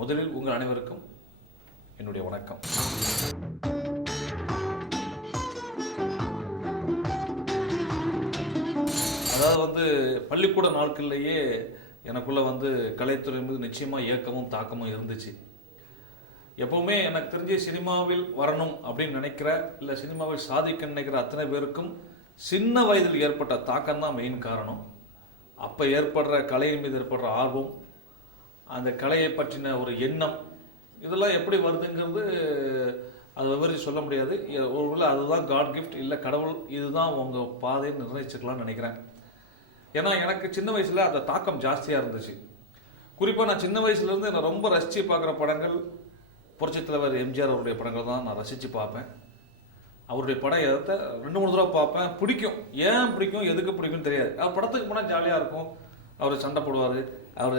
முதலில் உங்கள் அனைவருக்கும் என்னுடைய வணக்கம். அதாவது பள்ளிக்கூட நாட்கள்லேயே எனக்குள்ள கலைத்துறை மீது நிச்சயமாக ஏக்கமும் தாக்கமும் இருந்துச்சு. எப்பவுமே எனக்கு தெரிஞ்சு சினிமாவில் வரணும் அப்படின்னு நினைக்கிற இல்லை சினிமாவில் சாதிக்க நினைக்கிற அத்தனை பேருக்கும் சின்ன வயதில் ஏற்பட்ட தாக்கம் தான் மெயின் காரணம். அப்போ ஏற்படுற கலையின் மீது ஏற்படுற ஆர்வம், அந்த கலையை பற்றின ஒரு எண்ணம், இதெல்லாம் எப்படி வருதுங்கிறது அதை விவரித்து சொல்ல முடியாது. ஒருவேளை அதுதான் காட் கிஃப்ட், இல்லை கடவுள் இதுதான் உங்கள் பாதைன்னு நிர்ணயிச்சுக்கலாம்னு நினைக்கிறேன். ஏன்னா எனக்கு சின்ன வயசில் அந்த தாக்கம் ஜாஸ்தியாக இருந்துச்சு. குறிப்பாக நான் சின்ன வயசுலேருந்து நான் ரொம்ப ரசித்து பார்க்குற படங்கள் புரட்சித் தலைவர் எம்ஜிஆர் அவருடைய படங்கள் தான் நான் ரசித்து பார்ப்பேன். அவருடைய படம் எதை 2-3 தடவை பார்ப்பேன். பிடிக்கும். ஏன் பிடிக்கும், எதுக்கு பிடிக்கும்னு தெரியாது. படத்துக்கு போனால் ஜாலியாக இருக்கும். அவர் சண்டை போடுவார், அவர்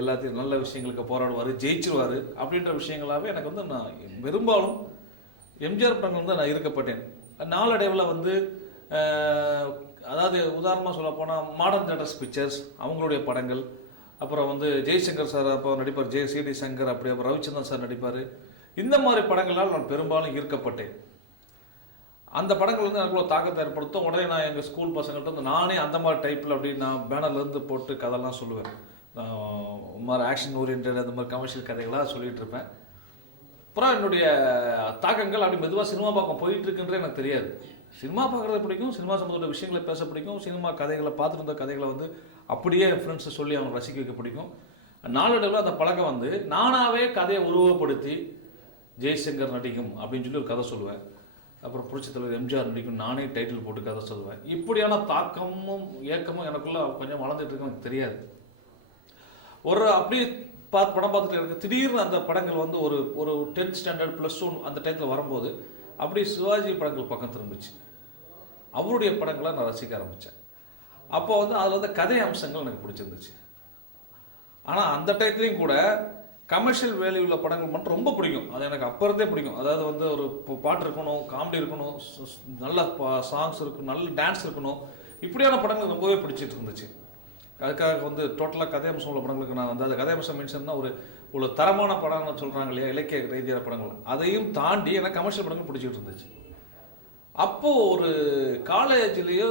எல்லாத்தையும் நல்ல விஷயங்களுக்கு போராடுவார், ஜெயிச்சிருவார் அப்படின்ற விஷயங்களாகவே எனக்கு நான் பெரும்பாலும் எம்ஜிஆர் படங்கள் நான் இருக்கப்பட்டேன். நாளடைவில் அதாவது உதாரணமாக சொல்ல போனால் மாடர்ன் தேட்டர்ஸ் பிக்சர்ஸ் அவங்களுடைய படங்கள், அப்புறம் ஜெய்சங்கர் சார் அப்போ நடிப்பார், சி.டி. சங்கர், அப்படி அப்புறம் ரவிச்சந்திரன் சார் நடிப்பார். இந்த மாதிரி படங்களால் நான் பெரும்பாலும் ஈர்க்கப்பட்டேன். அந்த படங்கள் எனக்கு தாக்கத்தை ஏற்படுத்தும். உடனே நான் எங்கள் ஸ்கூல் பசங்கள்கிட்ட நானே அந்த மாதிரி டைப்பில் அப்படி நான் பேனர்லேருந்து போட்டு கதைலாம் சொல்லுவேன். மாதிரி ஆக்ஷன் ஓரியன்ட் அந்த மாதிரி கமர்ஷியல் கதைகளாக சொல்லிகிட்டு இருப்பேன். அப்புறம் என்னுடைய தாக்கங்கள் அப்படி மெதுவாக சினிமா பார்க்க போயிட்டு இருக்குன்றே எனக்கு தெரியாது. சினிமா பார்க்குறது பிடிக்கும், சினிமா சம்மந்தப்பட்ட விஷயங்களை பேச பிடிக்கும், சினிமா கதைகளை பார்த்துட்டு இருந்த கதைகளை அப்படியே ஃப்ரெண்ட்ஸை சொல்லி அவங்க ரசிக்க வைக்க பிடிக்கும். நாளடைவில் அந்த பழக்கம் நானாகவே கதையை உருவப்படுத்தி ஜெய்சங்கர் நடிக்கும் அப்படின்னு சொல்லி ஒரு கதை சொல்லுவேன். அப்புறம் புரட்சித் தலைவர் எம்ஜிஆர் நடிக்கும் நானே டைட்டில் போட்டு கதை சொல்லுவேன். இப்படியான தாக்கமும் ஏக்கமும் எனக்குள்ள கொஞ்சம் வளர்ந்துட்டு இருக்கு, எனக்கு தெரியாது. அப்படி படம் பார்த்துட்டு எனக்கு திடீர்னு அந்த படங்கள் ஒரு 10th ஸ்டாண்டர்ட் +1 அந்த டைத்தில் வரும்போது அப்படி சிவாஜி படங்கள் பக்கம் திரும்பிச்சு. அவருடைய படங்களை நான் ரசிக்க ஆரம்பித்தேன். அப்போ அதில் கதை அம்சங்கள் எனக்கு பிடிச்சிருந்துச்சு. ஆனால் அந்த டைத்துலேயும் கூட கமர்ஷியல் வேல்யூ உள்ள படங்கள் மட்டும் ரொம்ப பிடிக்கும். அது எனக்கு அப்போ இருந்தே பிடிக்கும். அதாவது ஒரு பாட்டு இருக்கணும், காமெடி இருக்கணும், நல்ல சாங்ஸ் இருக்கணும், நல்ல டான்ஸ் இருக்கணும், இப்படியான படங்கள் ரொம்பவே பிடிச்சிட்டு இருந்துச்சு. அதுக்காக டோட்டலாக கதை அம்சம் உள்ள படங்களுக்கு நான் அந்த கதை அம்சம் மென்ஷன்னா ஒரு தரமான படங்கள் சொல்கிறாங்க இல்லையா, இலக்கிய ரீதியான படங்கள், அதையும் தாண்டி எனக்கு கமர்ஷியல் படங்கள் பிடிச்சிட்டு இருந்துச்சு. அப்போது ஒரு காலேஜ்லேயோ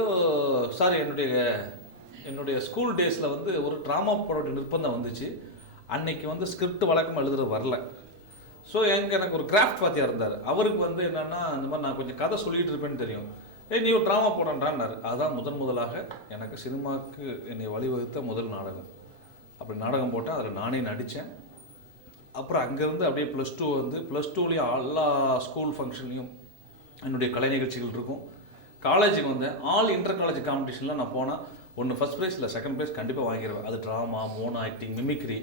என்னுடைய ஸ்கூல் டேஸில் ஒரு ட்ராமா படோட நிர்பந்தம் வந்துச்சு. அன்னைக்கு ஸ்கிரிப்ட் வழக்கம் எழுதுறது வரல. ஸோ எனக்கு ஒரு கிராஃப்ட் வாத்தியார் இருந்தார். அவருக்கு என்னென்னா இந்த மாதிரி நான் கொஞ்சம் கதை சொல்லிகிட்டு இருப்பேன்னு தெரியும். நீ ஒரு ட்ராமா போடுறான்றான்னாரு. அதுதான் முதலாக எனக்கு சினிமாவுக்கு என்னை வழிவகுத்த முதல் நாடகம். அப்படி நாடகம் போட்டேன், அதில் நானே நடித்தேன். அப்புறம் அங்கேருந்து அப்படியே +2 எல்லா ஸ்கூல் ஃபங்க்ஷன்லையும் என்னுடைய கலை நிகழ்ச்சிகள் இருக்கும். காலேஜுக்கு ஆல் இன்டர் காலேஜ் காம்படிஷனில் நான் போனால் ஒன்று ஃபஸ்ட் ப்ரைஸ் இல்லை செகண்ட் ப்ரைஸ் கண்டிப்பாக வாங்கிடுவேன். அது ட்ராமா, மோனோ ஆக்டிங், மிமிக்ரி.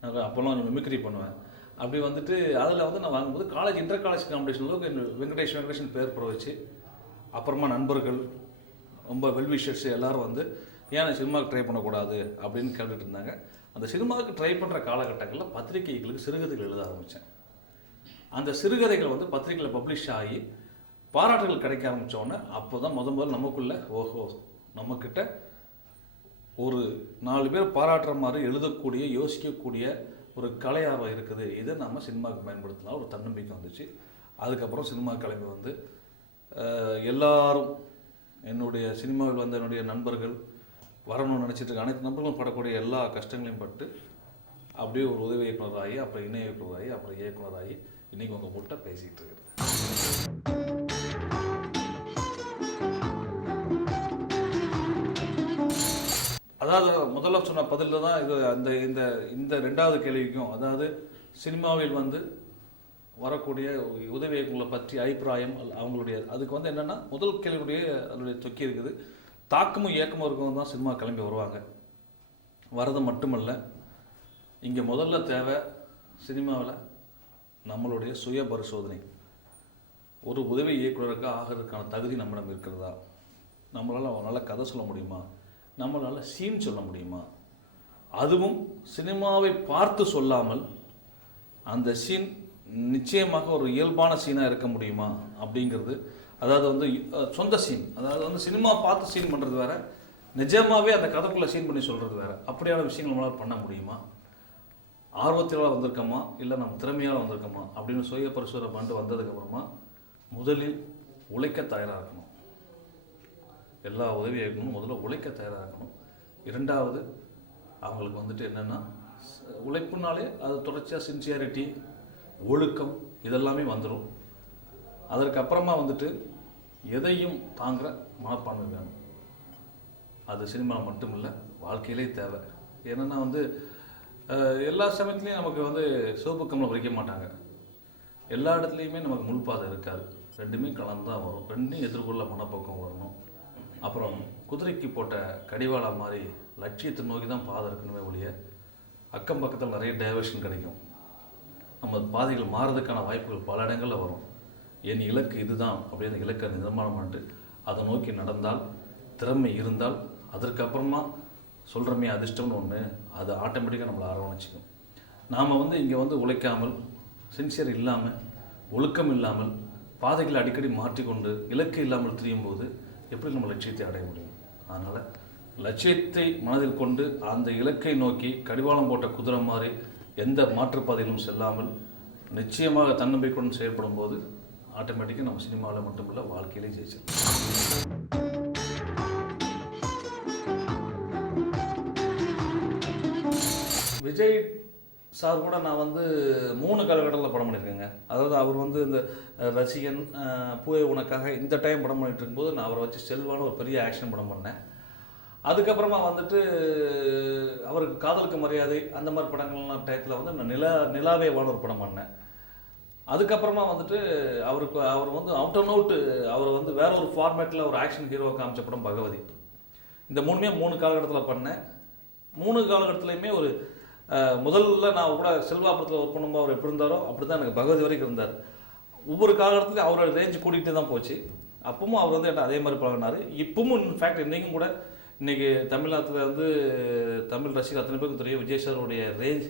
நான் அப்போல்லாம் கொஞ்சம் மிமிக்ரி பண்ணுவேன். அப்படி அதில் நான் வாங்கும்போது காலேஜ் இன்டர் காலேஜ் காம்படிஷனில் வெங்கடேஷன் பேர் புற வச்சு, அப்புறமா நண்பர்கள் ரொம்ப வெல்விஷர்ஸ் எல்லோரும் ஏன் சினிமாவுக்கு ட்ரை பண்ணக்கூடாது அப்படின்னு கேட்டுட்டு இருந்தாங்க. அந்த சினிமாவுக்கு ட்ரை பண்ணுற காலகட்டங்களில் பத்திரிகைகளுக்கு சிறுகதைகள் எழுத ஆரம்பித்தேன். அந்த சிறுகதைகள் பத்திரிகையில் பப்ளிஷ் ஆகி பாராட்டுகள் கிடைக்க ஆரம்பித்தோன்னே அப்போ தான் முதல்ல நமக்குள்ளே நம்மக்கிட்ட ஒரு 4 பேர் பாராட்டுற மாதிரி எழுதக்கூடிய, யோசிக்கக்கூடிய ஒரு கலை ஆர்வம் இருக்குது. இதை நம்ம சினிமாவுக்கு பயன்படுத்தலாம் ஒரு தன்னம்பிக்கை வந்துச்சு. அதுக்கப்புறம் சினிமா கிளம்பி எல்லாரும் என்னுடைய சினிமாவில் என்னுடைய நண்பர்கள் வரணும்னு நினச்சிட்டு இருக்க அனைத்து நண்பர்களும் படக்கூடிய எல்லா கஷ்டங்களையும் பட்டு அப்படியே ஒரு உதவி இயக்குனராகி, அப்புறம் இணை இயக்குனராகி, அப்புறம் இயக்குனராகி இன்றைக்கி உங்கள் கூட்ட பேசிகிட்டு இருக்கிறேன். அதாவது முதல்ல சொன்ன பதிலில் தான் இந்த 2வது கேள்விக்கும், அதாவது சினிமாவில் வரக்கூடிய உதவி இயக்குனர்களை பற்றி அபிப்பிராயம் அவங்களுடைய அதுக்கு என்னென்னா முதல் கேள்வியுடைய அதனுடைய தொக்கி இருக்குது. தாக்கமும் ஏக்கமும் இருக்கவங்க தான் சினிமா கிளம்பி வருவாங்க. வரது மட்டுமல்ல, இங்கே முதல்ல தேவை சினிமாவில் நம்மளுடைய சுய பரிசோதனை. ஒரு உதவி இயக்குனருக்கு ஆகிறதுக்கான தகுதி நம்மிடம் இருக்கிறதா? நம்மளால் அவனால் கதை சொல்ல முடியுமா? நம்மளால் சீன் சொல்ல முடியுமா? அதுவும் சினிமாவை பார்த்து சொல்லாமல் அந்த சீன் நிச்சயமாக ஒரு இயல்பான சீனாக இருக்க முடியுமா அப்படிங்கிறது. அதாவது சொந்த சீன், அதாவது சினிமா பார்த்து சீன் பண்ணுறது வேறு, நிஜமாகவே அந்த கதைக்குள்ளே சீன் பண்ணி சொல்கிறது வேறு. அப்படியான விஷயங்கள் நம்மளால் பண்ண முடியுமா? ஆர்வத்தினால் வந்திருக்கோமா இல்லை நம்ம திறமையால் வந்திருக்கோமா அப்படின்னு சுய பரிசோதனை பண்ணிட்டு வந்ததுக்கப்புறமா முதலில் உழைக்க தயாராக இருக்கணும். எல்லா உதவியும் இருக்கணும். முதல்ல உழைக்க தயாராக இருக்கணும். இரண்டாவது அவங்களுக்கு வந்துட்டு என்னென்னா உழைப்புனாலே அது தொடர்ச்சியாக சின்சியாரிட்டி, ஒழுக்கம் இதெல்லாமே வந்துடும். அதற்கப்புறமா வந்துட்டு எதையும் தாங்குகிற மனப்பான்மை வேணும். அது சினிமாவில் மட்டும் இல்லை, வாழ்க்கையிலே தேவை. ஏன்னா வந்து எல்லா சமயத்துலேயும் நமக்கு வந்து சிவப்பு கம்பளம் வைக்க மாட்டாங்க. எல்லா இடத்துலையுமே நமக்கு முள்பாதை இருக்காது. ரெண்டுமே கலந்து தான் வரும். ரெண்டையும் எதிர்கொள்ள மனப்பக்கம் வரணும். அப்புறம் குதிரைக்கு போட்ட கடிவாளா மாதிரி லட்சியத்தை நோக்கி தான் பாதை இருக்கணுமே ஒழிய அக்கம் பக்கத்தில் நிறைய டைவர்ஷன் கிடைக்கும். நம்ம பாதைகள் மாறுறதுக்கான வாய்ப்புகள் பல இடங்களில் வரும். என் இலக்கு இதுதான் அப்படின்னு இலக்கை நிர்மாணம் பண்ணிட்டு அதை நோக்கி நடந்தால், திறமை இருந்தால், அதற்கப்புறமா சொல்கிறமே அதிர்ஷ்டம்னு ஒன்று, அது ஆட்டோமேட்டிக்காக நம்மளை அரவணைச்சிக்கும். நாம் வந்து இங்கே வந்து உழைக்காமல், சின்சியர் இல்லாமல், ஒழுக்கம் இல்லாமல், பாதைகளை அடிக்கடி மாற்றிக்கொண்டு இலக்கு இல்லாமல் திரியும் போது எப்படி நம்ம லட்சியத்தை அடைய முடியும்? அதனால் லட்சியத்தை மனதில் கொண்டு அந்த இலக்கை நோக்கி கடிவாளம் போட்ட குதிரை மாதிரி எந்த மாற்றுப்பாதையிலும் செல்லாமல் நிச்சயமாக தன்னம்பிக்கையுடன் செயல்படும் போது ஆட்டோமேட்டிக்காக நம்ம சினிமாவில் மட்டுமில்லை வாழ்க்கையிலே ஜெயிச்சிடலாம். விஜய் சார் கூட நான் வந்து 3 காலகட்டத்தில் படம் பண்ணியிருக்கேங்க. அதாவது அவர் வந்து இந்த ரசிகன், பூவே உனக்காக இந்த டைம் படம் பண்ணிட்டு இருக்கும்போது நான் அவரை வச்சு செல்வான ஒரு பெரிய ஆக்ஷன் படம் பண்ணேன். அதுக்கப்புறமா வந்துட்டு அவருக்கு காதலுக்கு மரியாதை அந்த மாதிரி படங்கள்லாம் டயத்தில் வந்து நான் நிலாவே வான ஒரு படம் பண்ணேன். அதுக்கப்புறமா வந்துட்டு அவர் வந்து அவுட் அண்ட் அவுட் அவர் வந்து வேற ஒரு ஃபார்மேட்டில் ஒரு ஆக்ஷன் ஹீரோவை காமிச்ச படம் பகவதி. இந்த 3 காலகட்டத்தில் பண்ணேன். 3 காலகட்டத்துலையுமே ஒரு முதல்ல நான் கூட செல்வா படத்தில் ஒர்க் பண்ணும்போது அவர் எப்படி இருந்தாரோ அப்படி தான் எனக்கு பகவதி வரைக்கும் இருந்தார். ஒவ்வொரு காலகட்டத்துலையும் அவரோட ரேஞ்சு கூட்டிகிட்டே தான் போச்சு. அப்பவும் அவர் வந்து என்ன அதே மாதிரி பழகினார். இப்பவும் இன்ஃபேக்ட் இன்றைக்கும் கூட இன்றைக்கி தமிழ்நாட்டில் வந்து தமிழ் ரசிகர் அத்தனை பேருக்கு தெரியும் விஜய் சாருடைய ரேஞ்ச்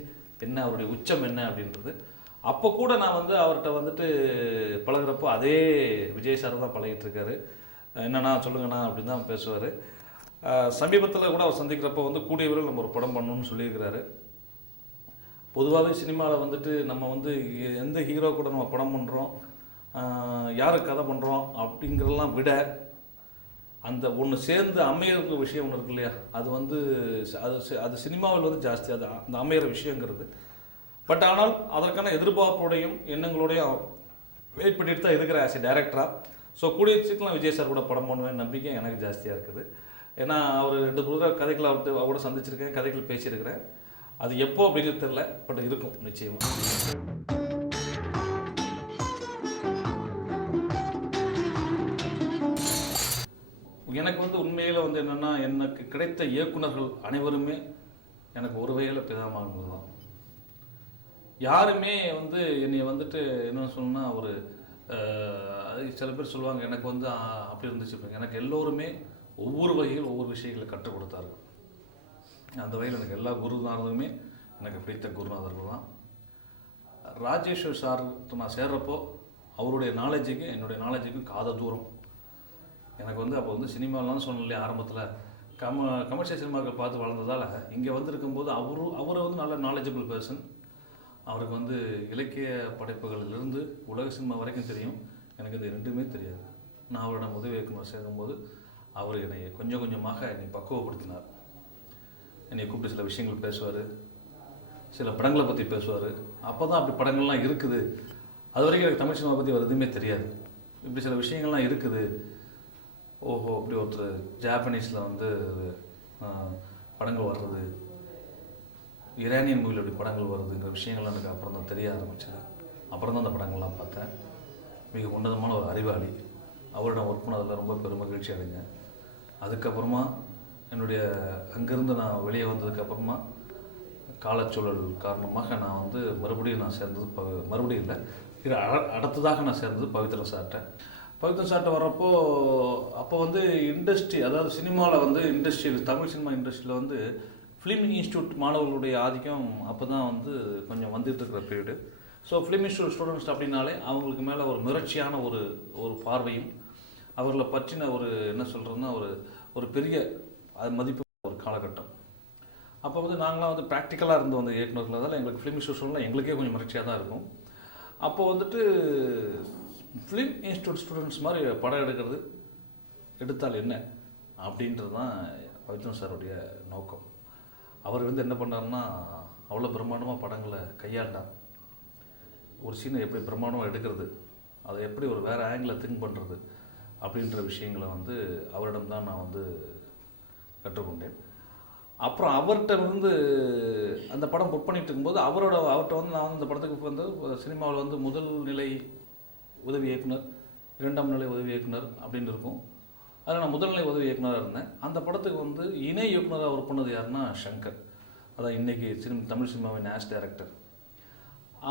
என்ன, அவருடைய உச்சம் என்ன அப்படின்றது. அப்போ கூட நான் வந்து அவர்கிட்ட வந்துட்டு பழகிறப்போ அதே விஜய் சார் தான் பழகிட்டு இருக்காரு. என்னண்ணா சொல்லுங்கண்ணா அப்படின்னு தான் பேசுவார். சமீபத்தில் கூட அவர் சந்திக்கிறப்போ வந்து கூடிய விரைவில் நம்ம ஒரு படம் பண்ணணும்னு சொல்லியிருக்கிறாரு. பொதுவாகவே சினிமாவில் வந்துட்டு நம்ம வந்து எந்த ஹீரோ கூட நம்ம படம் பண்ணுறோம், யாருக்கு கதை பண்ணுறோம் அப்படிங்கிறதெல்லாம் விட அந்த ஒன்று சேர்ந்து அமையிற விஷயம் ஒன்று இருக்கு இல்லையா, அது வந்து அது சினிமாவில் வந்து ஜாஸ்தி அது அந்த அமையிற விஷயங்கிறது. பட் ஆனால் அதற்கான எதிர்பார்ப்போடையும் எண்ணங்களோடையும் வெயிட் பண்ணிட்டு தான் இருக்கிற ஆஸ் எ டைரக்டராக. ஸோ கூடிய சீக்கிரம் விஜய் சார் கூட படம் பண்ணுவேன் நம்பிக்கை எனக்கு ஜாஸ்தியாக இருக்குது. ஏன்னா அவர் 2 கதைகளை அவரோட சந்திச்சிருக்கேன், கதைகள் பேசியிருக்கிறேன். அது எப்போ அப்படிங்கிறது தெரியல, பட் இருக்கும் நிச்சயமாக. எனக்கு வந்து உண்மையில் வந்து என்னென்னா எனக்கு கிடைத்த இயக்குனர்கள் அனைவருமே எனக்கு ஒரு வகையில் பிதாமகன்கள் தான். யாருமே வந்து என்னை வந்துட்டு என்ன சொல்லணும்னா ஒரு சில பேர் சொல்லுவாங்க எனக்கு வந்து அப்படி இருந்துச்சு. எனக்கு எல்லோருமே ஒவ்வொரு வகையில் ஒவ்வொரு விஷயங்களை கற்றுக் கொடுத்தார்கள். அந்த வகையில் எனக்கு எல்லா குருநாதருமே எனக்கு பிடித்த குருநாதர்கள் தான். ராஜேஸ்வர் சார் நான் சேர்றப்போ அவருடைய நாலேஜுக்கு என்னுடைய நாலேஜுக்கும் காத தூரம். எனக்கு வந்து அப்போ வந்து சினிமாலாம் சொன்னலையே ஆரம்பத்தில் கமர்ஷியல் சினிமாக்கள் பார்த்து வளர்ந்ததால் இங்கே வந்திருக்கும்போது அவரை வந்து நல்ல நாலேஜபிள் பர்சன். அவருக்கு வந்து இலக்கிய படைப்புகளிலிருந்து உலக சினிமா வரைக்கும் தெரியும். எனக்கு இது ரெண்டுமே தெரியாது. நான் அவரோட உதவி இயக்குனர் சேர்க்கும்போது அவர் என்னை கொஞ்சம் கொஞ்சமாக என்னை பக்குவப்படுத்தினார். என்னை கூப்பிட்டு சில விஷயங்கள் பேசுவார், சில படங்களை பற்றி பேசுவார். அப்போ தான் அப்படி படங்கள்லாம் இருக்குது. அது வரைக்கும் எனக்கு தமிழ் சினிமா பற்றி வேறு எதுவுமே தெரியாது. இப்படி சில விஷயங்கள்லாம் இருக்குது. ஓஹோ, அப்படி ஒருத்தர் ஜாப்பனீஸில் வந்து படங்கள் வர்றது, ஈரானியன் மூவியில் அப்படி படங்கள் வருதுங்கிற விஷயங்கள்லாம் எனக்கு அப்புறம் தான் தெரிய ஆரம்பிச்சது. அப்புறம் தான் அந்த படங்கள்லாம் பார்த்தேன். மிக உன்னதமான ஒரு அறிவாளி. அவரிடம் ஒர்க் பண்ணதில் ரொம்ப பெருமகிழ்ச்சி அடைஞ்சேன். அதுக்கப்புறமா என்னுடைய அங்கேருந்து நான் வெளியே வந்ததுக்கப்புறமா காலச்சூழல் காரணமாக நான் வந்து மறுபடியும் நான் சேர்ந்தது மறுபடியும் இல்லை, அடுத்ததாக நான் சேர்ந்தது பவித்ரன் சார்ட்ட. பவித்ரன் சார்ட்ட வர்றப்போ அப்போ வந்து இண்டஸ்ட்ரி, அதாவது சினிமாவில் வந்து இண்டஸ்ட்ரியில் தமிழ் சினிமா இண்டஸ்ட்ரியில் வந்து ஃபிலிம் இன்ஸ்டியூட் மாணவர்களுடைய ஆதிக்கம் அப்போ தான் வந்து கொஞ்சம் வந்துட்டு இருக்கிற period. So film institute students அப்படின்னாலே அவங்களுக்கு மேலே ஒரு மிரட்சியான ஒரு பார்வையும் அவர்களை பற்றின ஒரு என்ன சொல்கிறதுன்னா ஒரு பெரிய மதிப்பு ஒரு காலகட்டம். அப்போ வந்து நாங்களாம் வந்து ப்ராக்டிக்கலாக இருந்து வந்த இயக்குநர்களால் எங்களுக்கு ஃபிலிம் இன்ஸ்டியூஷனில் எங்களுக்கே கொஞ்சம் மகிழ்ச்சியாக தான் இருக்கும். அப்போ வந்துட்டு ஃபிலிம் இன்ஸ்டியூட் ஸ்டூடெண்ட்ஸ் மாதிரி படம் எடுத்தால் என்ன அப்படின்றது தான் பவித்ரன் சாருடைய நோக்கம். அவர் வந்து என்ன பண்ணாருன்னா, அவ்வளோ பிரம்மாண்டமாக படங்களை கையாண்டார். ஒரு சீனை எப்படி பிரம்மாண்டமாக எடுக்கிறது, அதை எப்படி ஒரு வேறு ஆங்கிளில் திங்க் பண்ணுறது அப்படின்ற விஷயங்களை வந்து அவரிடம் தான் நான் வந்து கற்றுக்கொண்டேன். அப்புறம் அவர்கிட்ட வந்து அந்த படம் புக் பண்ணிட்டு இருக்கும்போது அவர்கிட்ட வந்து நான் வந்து இந்த படத்துக்கு வந்து சினிமாவில் வந்து முதல் நிலை உதவி இயக்குனர், 2ஆம் நிலை உதவி இயக்குனர் அப்படின்னு இருக்கும். அதில் நான் முதல்நிலை உதவி இயக்குனராக இருந்தேன். அந்த படத்துக்கு வந்து இணை இயக்குனராக ஒர்க் பண்ணது யாருன்னா சங்கர், அதான் இன்றைக்கி தமிழ் சினிமாவின் ஆஸ் டைரக்டர்.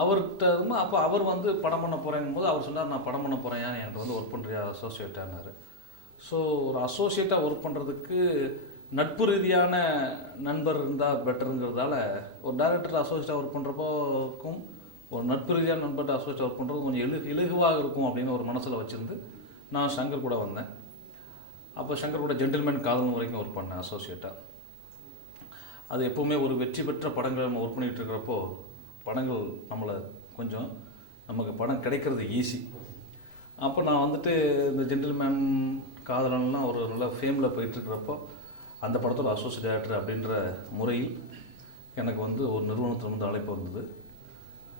அவர்கிட்ட வந்து அப்போ அவர் வந்து படம் பண்ண போகிறேங்கும் போது அவர் சொன்னார், நான் படம் பண்ண போகிறேன், என்கிட்ட வந்து ஒர்க் பண்ணுறியா அசோசியேட்டானார். ஸோ ஒரு அசோசியேட்டாக ஒர்க் பண்ணுறதுக்கு நட்பு ரீதியான நண்பர் இருந்தால் பெட்டருங்கிறதால ஒரு டைரக்டர் அசோசியேட்டாக ஒர்க் பண்ணுறப்போக்கும் ஒரு நட்பு ரீதியான நண்பர்கிட்ட அசோசியேட் ஒர்க் பண்ணுறது கொஞ்சம் இலகுவாக இருக்கும் அப்படின்னு ஒரு மனசில் வச்சுருந்து நான் சங்கர் கூட வந்தேன். அப்போ சங்கர் கூட ஜென்டில்மேன் காதல் வரைக்கும் ஒர்க் பண்ணேன் அசோசியேட்டாக. அது எப்போவுமே ஒரு வெற்றி பெற்ற படங்கள் நம்ம ஒர்க் பண்ணிகிட்டு இருக்கிறப்போ படங்கள் நம்மளை கொஞ்சம் நமக்கு படம் கிடைக்கிறது ஈஸி. அப்போ நான் வந்துட்டு இந்த ஜென்டில்மேன் காதலன்லாம் ஒரு நல்ல ஃபேமில் போயிட்டுருக்கிறப்போ அந்த படத்தோட அசோசியேட் டைரக்டர் அப்படின்ற முறையில் எனக்கு வந்து ஒரு நிறுவனத்தில் வந்து அழைப்பு வந்தது.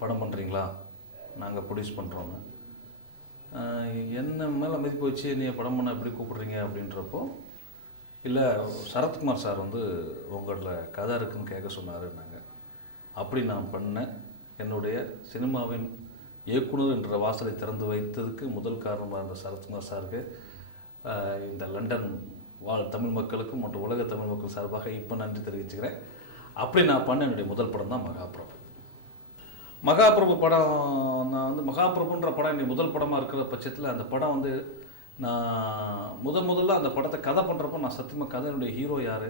படம் பண்ணுறீங்களா, நாங்கள் ப்ரொடியூஸ் பண்ணுறோன்னு. என்ன மேலே மதிப்பு வச்சு நீ படம் பண்ண எப்படி கூப்பிட்றீங்க அப்படின்றப்போ, இல்லை சரத்குமார் சார் வந்து உங்களில் கதை இருக்குதுன்னு கேட்க சொன்னாருன்னாங்க. அப்படி நான் பண்ணேன். என்னுடைய சினிமாவின் இயக்குனர் என்ற வாசலை திறந்து வைத்ததுக்கு முதல் காரணமாக இருந்த சரத்குமார் சாருக்கு இந்த லண்டன் தமிழ் மக்களுக்கும் மற்றும் உலக தமிழ் மக்கள் சார்பாக இப்போ நன்றி தெரிவிச்சுக்கிறேன். அப்படி நான் பண்ண என்னுடைய முதல் படம் தான் மகாபிரபு. மகாபிரபு படம் நான் வந்து மகாபிரபுன்ற படம் என்னுடைய முதல் படமாக இருக்கிற பட்சத்தில் அந்த படம் வந்து நான் முதல்ல அந்த படத்தை கதை பண்ணுறப்போ நான் சத்தியமாக கதையினுடைய ஹீரோ யார்,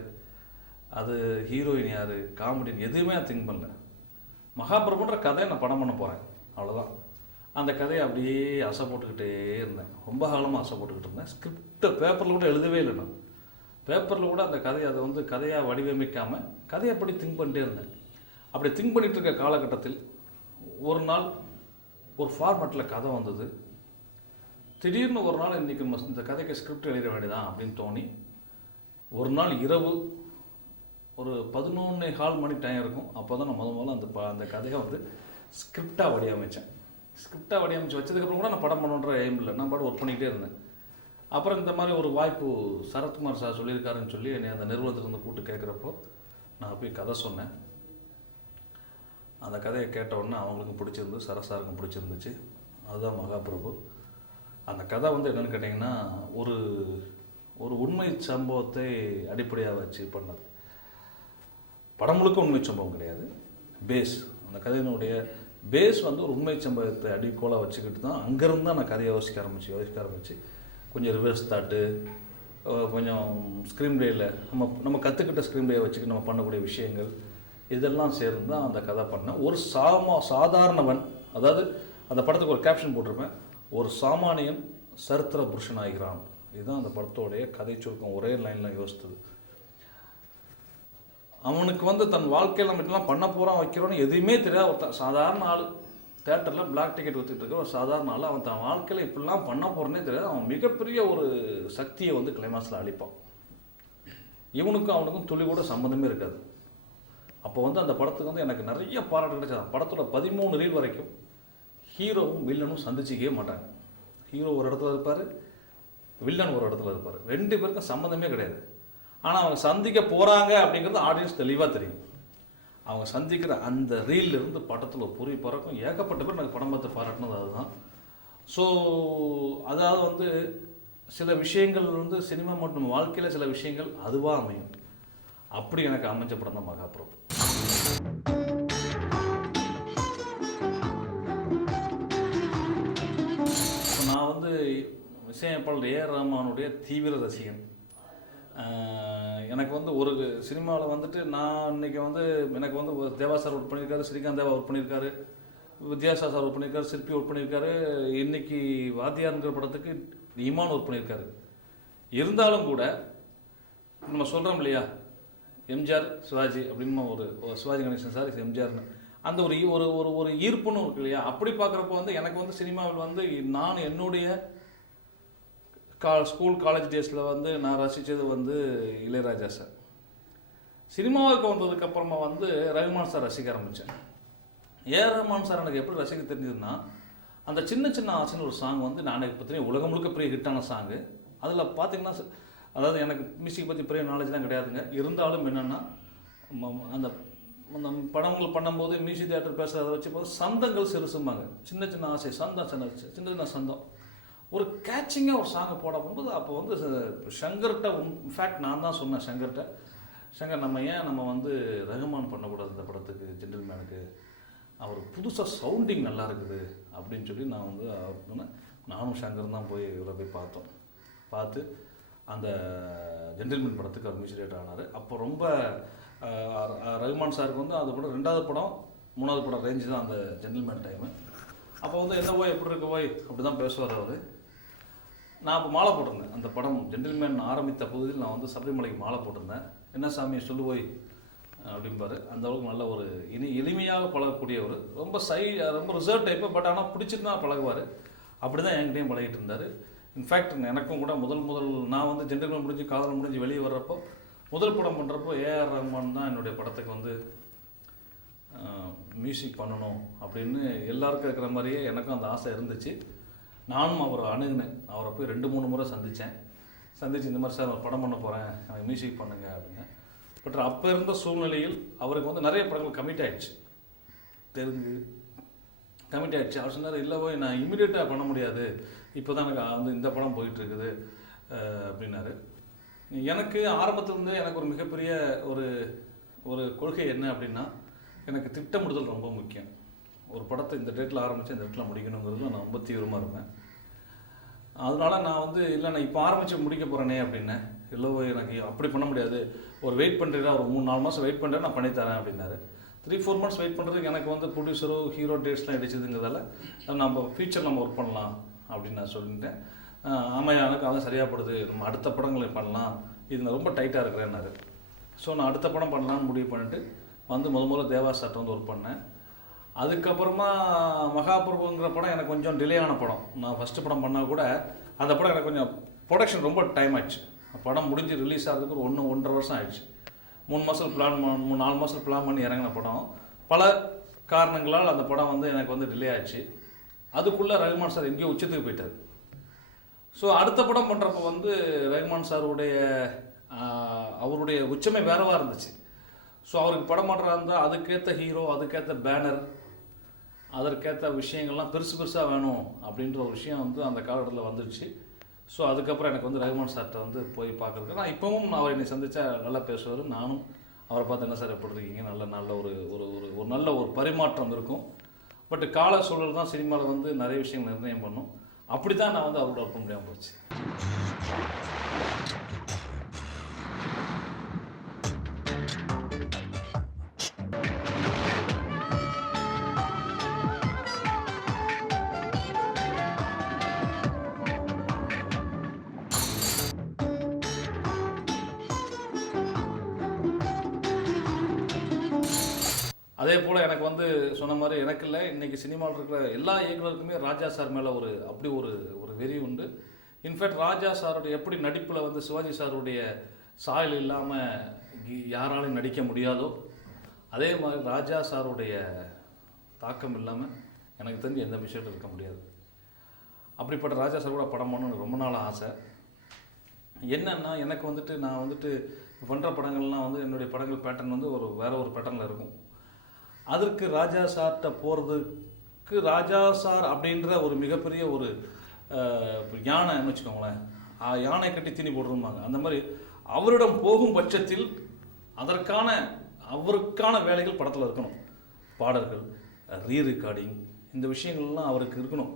அது ஹீரோயின் யார், காமெடின்னு எதுவுமே நான் திங்க் பண்ணல. மகாபிரபுன்ற கதையை நான் படம் பண்ண போகிறேன், அவ்வளோதான். அந்த கதையை அப்படியே ஆசை போட்டுக்கிட்டே இருந்தேன். ரொம்ப காலமாக ஆசை போட்டுக்கிட்டு இருந்தேன். ஸ்கிரிப்டை பேப்பரில் கூட எழுதவே இல்லை. நான் பேப்பரில் கூட அந்த கதையை அதை வந்து கதையாக வடிவமைக்காமல் கதையை அப்படி திங்க் பண்ணிட்டே இருந்தேன். அப்படி திங்க் பண்ணிகிட்டு இருக்க காலகட்டத்தில் ஒரு நாள் ஒரு ஃபார்மேட்டில் கதை வந்தது. திடீர்னு ஒரு நாள் இன்றைக்கி இந்த கதைக்கு ஸ்கிரிப்ட் எழுத வேண்டியதான் அப்படின்னு தோணி ஒரு நாள் இரவு ஒரு 11:15 மணி டைம் இருக்கும். அப்போ தான் நான் முதல்ல அந்த கதையை வந்து ஸ்கிரிப்டாக வடிவமைச்சேன். ஸ்கிரிப்டாக வடிவமைச்சு வச்சதுக்கப்புறம் கூட நான் படம் பண்ணுன்ற எய்ம் இல்லை, நான் பாட்டு ஒர்க் பண்ணிக்கிட்டே இருந்தேன். அப்புறம் இந்த மாதிரி ஒரு வாய்ப்பு சரத்குமார் சார் சொல்லியிருக்காருன்னு சொல்லி என்னை அந்த நிறுவனத்திலேருந்து கூப்பிட்டு கேட்குறப்போ நான் போய் கதை சொன்னேன். அந்த கதையை கேட்ட உடனே அவங்களுக்கும் பிடிச்சிருந்து, சரசாருக்கும் பிடிச்சிருந்துச்சு. அதுதான் மகாபிரபு. அந்த கதை வந்து என்னென்னு கேட்டிங்கன்னா, ஒரு உண்மை சம்பவத்தை அடிப்படையாக வச்சு பண்ணது. படம் முழுக்க உண்மை சம்பவம் கிடையாது. அந்த கதையினுடைய பேஸ் வந்து ஒரு உண்மை சம்பவத்தை அடிக்கோலாக வச்சுக்கிட்டு தான் அங்கேருந்து தான் நான் கதையை யோசிக்க ஆரம்பிச்சு கொஞ்சம் ரிவர்ஸ் தாட்டு, கொஞ்சம் ஸ்க்ரீன் பிளேயில் நம்ம கற்றுக்கிட்ட ஸ்க்ரீன் பிளேயை வச்சுக்கிட்டு நம்ம பண்ணக்கூடிய விஷயங்கள் இதெல்லாம் சேர்ந்து தான் அந்த கதை பண்ணேன். ஒரு சாதாரணவன், அதாவது அந்த படத்துக்கு ஒரு கேப்ஷன் போட்டிருப்பேன், ஒரு சாமானியன் சரித்திர புருஷன் ஆகிறான். இதுதான் அந்த படத்தோடைய கதை சுருக்கம். ஒரே லைனில் யோசித்தது. அவனுக்கு வந்து தன் வாழ்க்கையில் நம்ம இதெல்லாம் பண்ண போகிறான் வைக்கிறோன்னு எதுவுமே தெரியாது. ஒருத்தன் சாதாரண ஆள், தேட்டரில் பிளாக் டிக்கெட் விற்றுட்டு இருக்க ஒரு சாதாரண ஆள், அவன் தன் வாழ்க்கையில் இப்படிலாம் பண்ண போகிறனே தெரியாது. அவன் மிகப்பெரிய ஒரு சக்தியை வந்து கிளைமாக்ஸில் அளிப்பான். இவனுக்கும் அவனுக்கும் துளி கூட சம்மந்தமே இருக்காது. அப்போ வந்து அந்த படத்துக்கு வந்து எனக்கு நிறைய பாராட்டு கிடைச்சது. படத்தோட 13 ரீல் வரைக்கும் ஹீரோவும் வில்லனும் சந்திச்சிக்கவே மாட்டாங்க. ஹீரோ ஒரு இடத்துல இருப்பார், வில்லன் ஒரு இடத்துல இருப்பார். 2 பேருக்கும் சம்மந்தமே கிடையாது. ஆனால் அவங்க சந்திக்க போகிறாங்க அப்படிங்கிறது ஆடியன்ஸ் தெளிவாக தெரியும். அவங்க சந்திக்கிற அந்த ரீல்லிருந்து படத்தில் பொறி பறக்கும். ஏகப்பட்ட பேர் எனக்கு படம் பார்த்து பாராட்டினது அதுதான். ஸோ அதாவது வந்து சில விஷயங்கள் வந்து சினிமா மற்றும் வாழ்க்கையில் சில விஷயங்கள் அதுவாக அமையும். அப்படி எனக்கு அமைஞ்ச படம் தான் மகாபிரபு. நான் வந்து இசையமைப்பாளர் ஏ.ஆர். ரஹ்மானுடைய தீவிர ரசிகன். எனக்கு வந்து ஒரு சினிமாவில் வந்துட்டு நான் இன்றைக்கி வந்து எனக்கு வந்து தேவா சார் ஒர்க் பண்ணியிருக்காரு, ஸ்ரீகாந்த் தேவா ஒர்க் பண்ணியிருக்காரு, வித்யாசா சார் ஒர்க் பண்ணியிருக்காரு, சிற்பி ஒர்க் பண்ணியிருக்காரு, இன்றைக்கி வாத்தியாருங்கிற படத்துக்கு இமான் ஒர்க் பண்ணியிருக்காரு. இருந்தாலும் கூட நம்ம சொல்கிறோம் இல்லையா, எம்ஜிஆர் சிவாஜி அப்படின்னு ஒரு சிவாஜி கணேசன் சார் எம்ஜிஆர்னு அந்த ஒரு ஒரு ஒரு ஒரு ஈர்ப்புன்னு இருக்கு இல்லையா? அப்படி பார்க்குறப்போ வந்து எனக்கு வந்து சினிமாவில் வந்து நான் என்னுடைய ஸ்கூல் காலேஜ் டேஸில் வந்து நான் ரசித்தது வந்து இளையராஜா சார். சினிமாவுக்கு வந்ததுக்கப்புறமா வந்து ரஹ்மான் சார் ரசிக்க ஆரம்பித்தேன். ரஹ்மான் சார் எனக்கு எப்படி ரசிக்க தெரிஞ்சதுன்னா, அந்த சின்ன சின்ன ஆசைன்னு ஒரு சாங் வந்து நான் பார்த்தீங்கன்னா உலகம் முழுக்க பெரிய ஹிட்டான சாங்கு. அதில் பார்த்தீங்கன்னா அதாவது எனக்கு மியூசிக் பற்றி பெரிய நாலேஜ்லாம் கிடையாதுங்க. இருந்தாலும் என்னென்னா அந்த அந்த படங்கள் பண்ணும்போது மியூசிக் தியேட்டர் பேசுகிறத வச்சு போது சந்தங்கள் சிறுசும்பாங்க. சின்ன சின்ன ஆசை சந்தம் சின்ன சின்ன சந்தம் ஒரு கேட்சிங்காக ஒரு சாங்கை போட போகும்போது அப்போ வந்து சங்கர்கிட்ட இன்ஃபேக்ட் நான் தான் சொன்னேன் சங்கர் நம்ம வந்து ரஹ்மான் பண்ணக்கூடாது இந்த படத்துக்கு ஜென்டில்மேனுக்கு, அவர் புதுசாக சவுண்டிங் நல்லா இருக்குது அப்படின்னு சொல்லி நான் வந்து சொன்னேன். நானும் சங்கர் தான் போய் இவரை போய் பார்த்து அந்த ஜென்டில்மேன் படத்துக்கு அவர் மியூசிக் டைரக்டர் ஆனார். அப்போ ரொம்ப ரஹ்மான் சாருக்கு வந்து அது கூட 2வது படம் 3வது படம் ரேஞ்சு தான் அந்த ஜென்டில்மேன் டைமு. அப்போ வந்து என்ன போய் எப்படி இருக்கு போய் அப்படி தான் பேசுவார் அவர். நான் இப்போ மாலை போட்டிருந்தேன். அந்த படம் ஜென்டில்மேன் ஆரம்பித்த பகுதியில் நான் வந்து சபரிமலைக்கு மாலை போட்டிருந்தேன். என்ன சாமி சொல்லு போய் அப்படிம்பாரு. அந்த அளவுக்கு நல்ல ஒரு எளிமையாக பழகக்கூடியவர், ரொம்ப ரிசர்வ் டைப்பு. பட் ஆனால் பிடிச்சிட்டு தான் பழகுவார். அப்படி தான் என்கிட்டையும் பழகிட்டு இருந்தார். இன்ஃபேக்ட் எனக்கும் கூட முதல் நான் வந்து ஜென்டில்மேன் முடிஞ்சு காதல் முடிஞ்சு வெளியே வர்றப்போ முதல் படம் பண்ணுறப்போ ஏஆர் ரஹ்மான் தான் என்னுடைய படத்துக்கு வந்து மியூசிக் பண்ணணும் அப்படின்னு எல்லாருக்கும் இருக்கிற மாதிரியே எனக்கும் அந்த ஆசை இருந்துச்சு. நானும் அவரை அணுகினேன். அவரை போய் 2-3 முறை சந்திச்சு இந்த மாதிரி சார் நான் படம் பண்ண போகிறேன், எனக்கு மியூசிக் பண்ணுங்க அப்படின்னு. பட் அப்போ இருந்த சூழ்நிலையில் அவருக்கு வந்து நிறைய படங்கள் கமிட் ஆகிடுச்சு, தெலுங்கு கமிட் ஆகிடுச்சு. அவர் சொன்னார், இல்லை போய் நான் இமீடியட்டாக பண்ண முடியாது, இப்போ தான் எனக்கு வந்து இந்த படம் போயிட்டுருக்குது அப்படின்னாரு. எனக்கு ஆரம்பத்துலேருந்தே எனக்கு ஒரு மிகப்பெரிய ஒரு கொள்கை என்ன அப்படின்னா, எனக்கு திட்டமிடுதல் ரொம்ப முக்கியம். ஒரு படத்தை இந்த டேட்டில் ஆரம்பித்து இந்த டேட்டில் முடிக்கணுங்கிறது நான் ரொம்ப தீவிரமாக இருப்பேன். அதனால நான் வந்து இல்லை நான் இப்போ ஆரம்பித்து முடிக்க போகிறேனே அப்படின்னேன். இல்லை எனக்கு அப்படி பண்ண முடியாது, ஒரு வெயிட் பண்ணுறீங்களா, ஒரு 3-4 மாதம் வெயிட் பண்ணுறேன், நான் பண்ணித்தரேன் அப்படின்னாரு. 3-4 மந்த்ஸ் வெயிட் பண்ணுறதுக்கு எனக்கு வந்து ப்ரொடியூசரோ ஹீரோ டேட்ஸ்லாம் அடிச்சதுங்கிறதால நம்ம ஃபியூச்சர் நம்ம ஒர்க் பண்ணலாம் அப்படின்னு நான் சொல்லிட்டேன். ஆமாம் எனக்கு அதான் சரியாகப்படுது, நம்ம அடுத்த படங்களை பண்ணலாம், இதில் ரொம்ப டைட்டாக இருக்கிறேன்னாரு. ஸோ நான் அடுத்த படம் பண்ணலான்னு முடிவு பண்ணிட்டு வந்து முதல்ல தேவா சார்ட்ட வந்து ஒர்க் பண்ணேன். அதுக்கப்புறமா மகாபிரபுங்கிற படம் எனக்கு கொஞ்சம் டிலே ஆன படம். நான் ஃபஸ்ட்டு படம் பண்ணால் கூட அந்த படம் எனக்கு கொஞ்சம் ப்ரொடக்ஷன் ரொம்ப டைம் ஆயிடுச்சு. படம் முடிஞ்சு ரிலீஸ் ஆகிறதுக்கு ஒரு 1-1.5 வருஷம் ஆயிடுச்சு. 3 மாதம் 4 மாதம் பிளான் பண்ணி இறங்கின படம். பல காரணங்களால் அந்த படம் வந்து எனக்கு வந்து டிலே ஆயிடுச்சு. அதுக்குள்ளே ரஹ்மான் சார் எங்கேயோ உச்சத்துக்கு போயிட்டார். ஸோ அடுத்த படம் பண்ணுறப்போ வந்து ரஹ்மான் சாருடைய அவருடைய உச்சமே வேறவாக இருந்துச்சு. ஸோ அவருக்கு படம் பண்ணுறா இருந்தால் அதுக்கேற்ற ஹீரோ, அதுக்கேற்ற பேனர், அதற்கேற்ற விஷயங்கள்லாம் பெருசாக வேணும் அப்படின்ற ஒரு விஷயம் வந்து அந்த காலகட்டத்தில் வந்துடுச்சு. ஸோ அதுக்கப்புறம் எனக்கு வந்து ரஹ்மான் சார்கிட்ட வந்து போய் பார்க்குறதுக்கு நான் இப்போவும் அவர் என்னை சந்தித்தா நல்லா பேசுவார். நானும் அவரை பார்த்து என்ன சார் எப்படி இருக்கீங்க, நல்ல ஒரு நல்ல ஒரு பரிமாற்றம் இருக்கும். பட் கால சூழல் தான் சினிமாவில் வந்து நிறைய விஷயங்கள் நிர்ணயம் பண்ணும். அப்படி தான் நான் வந்து அவரோட ஒர்க் முடியாமல் போச்சு. அதே போல் எனக்கு வந்து சொன்ன மாதிரி எனக்கு இல்லை, இன்றைக்கி சினிமாவில் இருக்கிற எல்லா இயக்குநருக்குமே ராஜா சார் மேலே அப்படி ஒரு வெறி உண்டு. இன்ஃபேக்ட் ராஜா சாருடைய எப்படி நடிப்பில் வந்து சிவாஜி சாருடைய சாயல் இல்லாமல் யாராலையும் நடிக்க முடியாதோ அதே மாதிரி ராஜா சாருடைய தாக்கம் இல்லாமல் எனக்கு தெரிஞ்சு எந்த விஷயத்தில் இருக்க முடியாது. அப்படிப்பட்ட ராஜா சார் கூட படம் பண்ணணும்னு ரொம்ப நாள் ஆசை. என்னென்னா எனக்கு வந்துட்டு நான் வந்துட்டு பண்ணுற படங்கள்லாம் வந்து என்னுடைய படங்கள் பேட்டர்ன் வந்து வேறு ஒரு பேட்டர்னில் இருக்கும். அதற்கு ராஜா சார்கிட்ட போகிறதுக்கு ராஜா சார் அப்படின்ற ஒரு மிகப்பெரிய ஒரு யானைன்னு வச்சுக்கோங்களேன், யானை கட்டி தீனி போடுறோம்பாங்க. அந்த மாதிரி அவரிடம் போகும் பட்சத்தில் அவருக்கான வேலைகள் படத்தில் இருக்கணும். பாடல்கள், ரீரெக்கார்டிங், இந்த விஷயங்கள்லாம் அவருக்கு இருக்கணும்.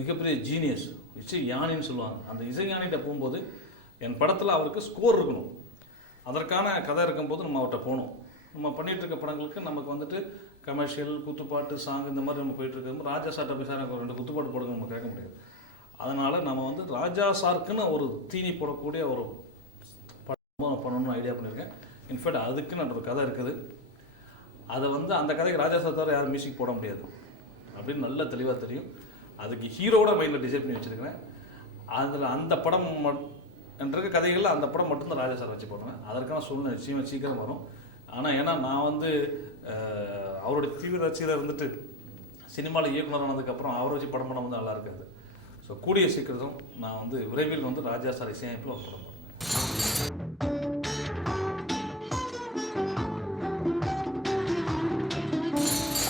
மிகப்பெரிய ஜீனியஸ், இசை யானின்னு சொல்லுவாங்க. அந்த இசை யானிகிட்ட போகும்போது என் படத்தில் அவருக்கு ஸ்கோர் இருக்கணும். அதற்கான கதை இருக்கும்போது நம்ம அவர்கிட்ட போகணும். நம்ம பண்ணிகிட்டு இருக்க படங்களுக்கு நமக்கு வந்துட்டு கமர்ஷியல், குத்துப்பாட்டு, சாங் இந்த மாதிரி நம்ம போயிட்டு இருக்கும்போது ராஜா சார்ட்ட போய் சார் எனக்கு 2 குத்துப்பாட்டு போடுங்க நம்ம கேட்க முடியாது. அதனால் நம்ம வந்து ராஜா சாருக்குன்னு ஒரு தீனி போடக்கூடிய ஒரு படம் பண்ணணும்னு ஐடியா பண்ணியிருக்கேன். இன்ஃபேக்ட் அதுக்குன்னு ஒரு கதை இருக்குது. அதை வந்து அந்த கதைக்கு ராஜா சார் தவிர யாரும் மியூசிக் போட முடியாது அப்படின்னு நல்லா தெளிவாக தெரியும். அதுக்கு ஹீரோட மைண்டில் டிசைட் பண்ணி வச்சுருக்கிறேன். அதில் அந்த படம் என்ற கதைகளில் அந்த படம் மட்டும்தான் ராஜா சார் வச்சு போடுவேன். அதற்கான சூழ்நிலை நிச்சயமாக சீக்கிரம் வரும். ஆனால் ஏன்னா நான் வந்து அவருடைய தீவிர ரசிகராக இருந்துட்டு சினிமாவில் இயக்குனர் ஆனதுக்கப்புறம் அவரை வச்சு படம் பண்ண வந்து நல்லா இருக்காது. ஸோ கூடிய சீக்கிரம் நான் வந்து விரைவில் வந்து ராஜா சார் இசையமைப்பில் ஒரு படம் பண்ணுவேன்.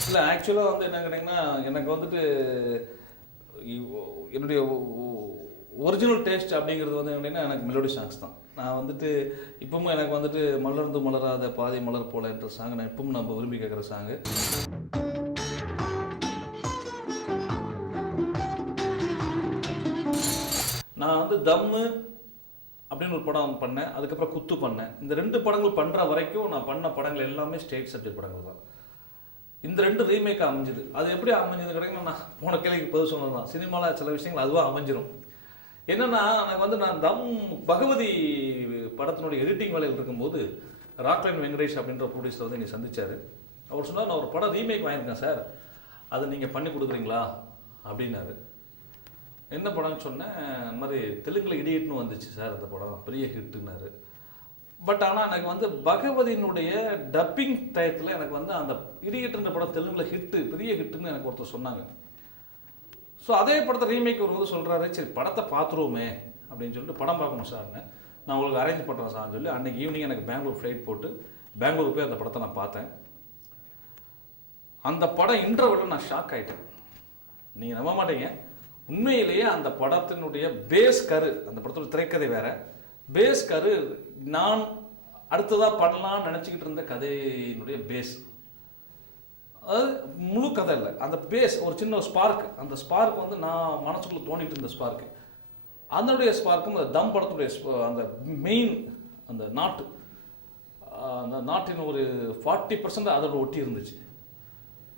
இல்லை ஆக்சுவலாக வந்து என்ன கேட்டிங்கன்னா, எனக்கு வந்துட்டு என்னுடைய ஒரிஜினல் டேஸ்ட் அப்படிங்கிறது வந்து என்னன்னா எனக்கு மெலோடி சாங்ஸ் தான். நான் வந்துட்டு இப்பவும் எனக்கு வந்துட்டு மலர்ந்து மலராத பாதி மலர் போல என்ற சாங் நான் இப்பவும் நம்ம விரும்பி கேட்குற சாங்கு. நான் வந்து தம்மு அப்படின்னு ஒரு படம் பண்ணேன், அதுக்கப்புறம் குத்து பண்ணேன். இந்த 2 படங்கள் பண்ணுற வரைக்கும் நான் பண்ண படங்கள் எல்லாமே ஸ்டேட் சப்ஜெக்ட் படங்கள் தான். இந்த 2 ரீமேக் அமைஞ்சுது. அது எப்படி அமைஞ்சது கிடைக்கும், நான் போன கேள்விக்கு பதில் சொன்னது தான். சினிமாவில் சில விஷயங்கள் அதுவாக அமைஞ்சிடும். என்னன்னா எனக்கு வந்து நான் தம் பகவதி படத்தினுடைய எடிட்டிங் வேலையில் இருக்கும்போது ராக்லைன் வெங்கடேஷ் அப்படின்ற ப்ரொடியூசர் வந்து என்னை சந்திச்சார். அவர் சொன்னார், நான் ஒரு படம் ரீமேக் வாங்கியிருக்கேன் சார், அதை நீங்கள் பண்ணி கொடுக்குறீங்களா அப்படின்னாரு. என்ன படம்னு சொன்னேன். இந்த மாதிரி தெலுங்கில் இடியட்னு வந்துச்சு சார், அந்த படம் பெரிய ஹிட்டுன்னாரு. பட் ஆனால் எனக்கு வந்து பகவதியினுடைய டப்பிங் டயத்தில் எனக்கு வந்து அந்த இடியட்ன்ற படம் தெலுங்கில் ஹிட்டு பெரிய ஹிட்டுன்னு எனக்கு ஒருத்தர் சொன்னாங்க. ஸோ அதே படத்தை ரீமேக் வரும்போது சொல்கிறாரு, சரி படத்தை பார்த்துருவோமே அப்படின்னு சொல்லிட்டு படம் பார்க்கணும் சார்னு நான் உங்களுக்கு அரேஞ்ச் பண்ணுறேன் சார்னு சொல்லி அன்றைக்கி ஈவினிங் எனக்கு பெங்களூர் ஃப்ளைட் போட்டு பெங்களூர் போய் அந்த படத்தை நான் பார்த்தேன். அந்த படம் இன்டர்வெல்ல நான் ஷாக் ஆகிட்டேன். நீங்கள் நம்ப மாட்டீங்க, உண்மையிலேயே அந்த படத்தினுடைய பேஸ் கரு, அந்த படத்தோட திரைக்கதை வேற, பேஸ் கரு நான் அடுத்ததாக பண்ணலாம்னு நினச்சிக்கிட்டு இருந்த கதையினுடைய பேஸ். அதாவது முழு கதை இல்லை, அந்த பேஸ் ஒரு சின்ன ஸ்பார்க். அந்த ஸ்பார்க் வந்து நான் மனசுக்குள்ளே தோண்டிகிட்டு இருந்த ஸ்பார்க்கு, அதனுடைய ஸ்பார்க்கும் அந்த தம் படத்துடைய அந்த மெயின் அந்த நாட்டு, அந்த நாட்டின் ஒரு 40% அதோட ஒட்டி இருந்துச்சு.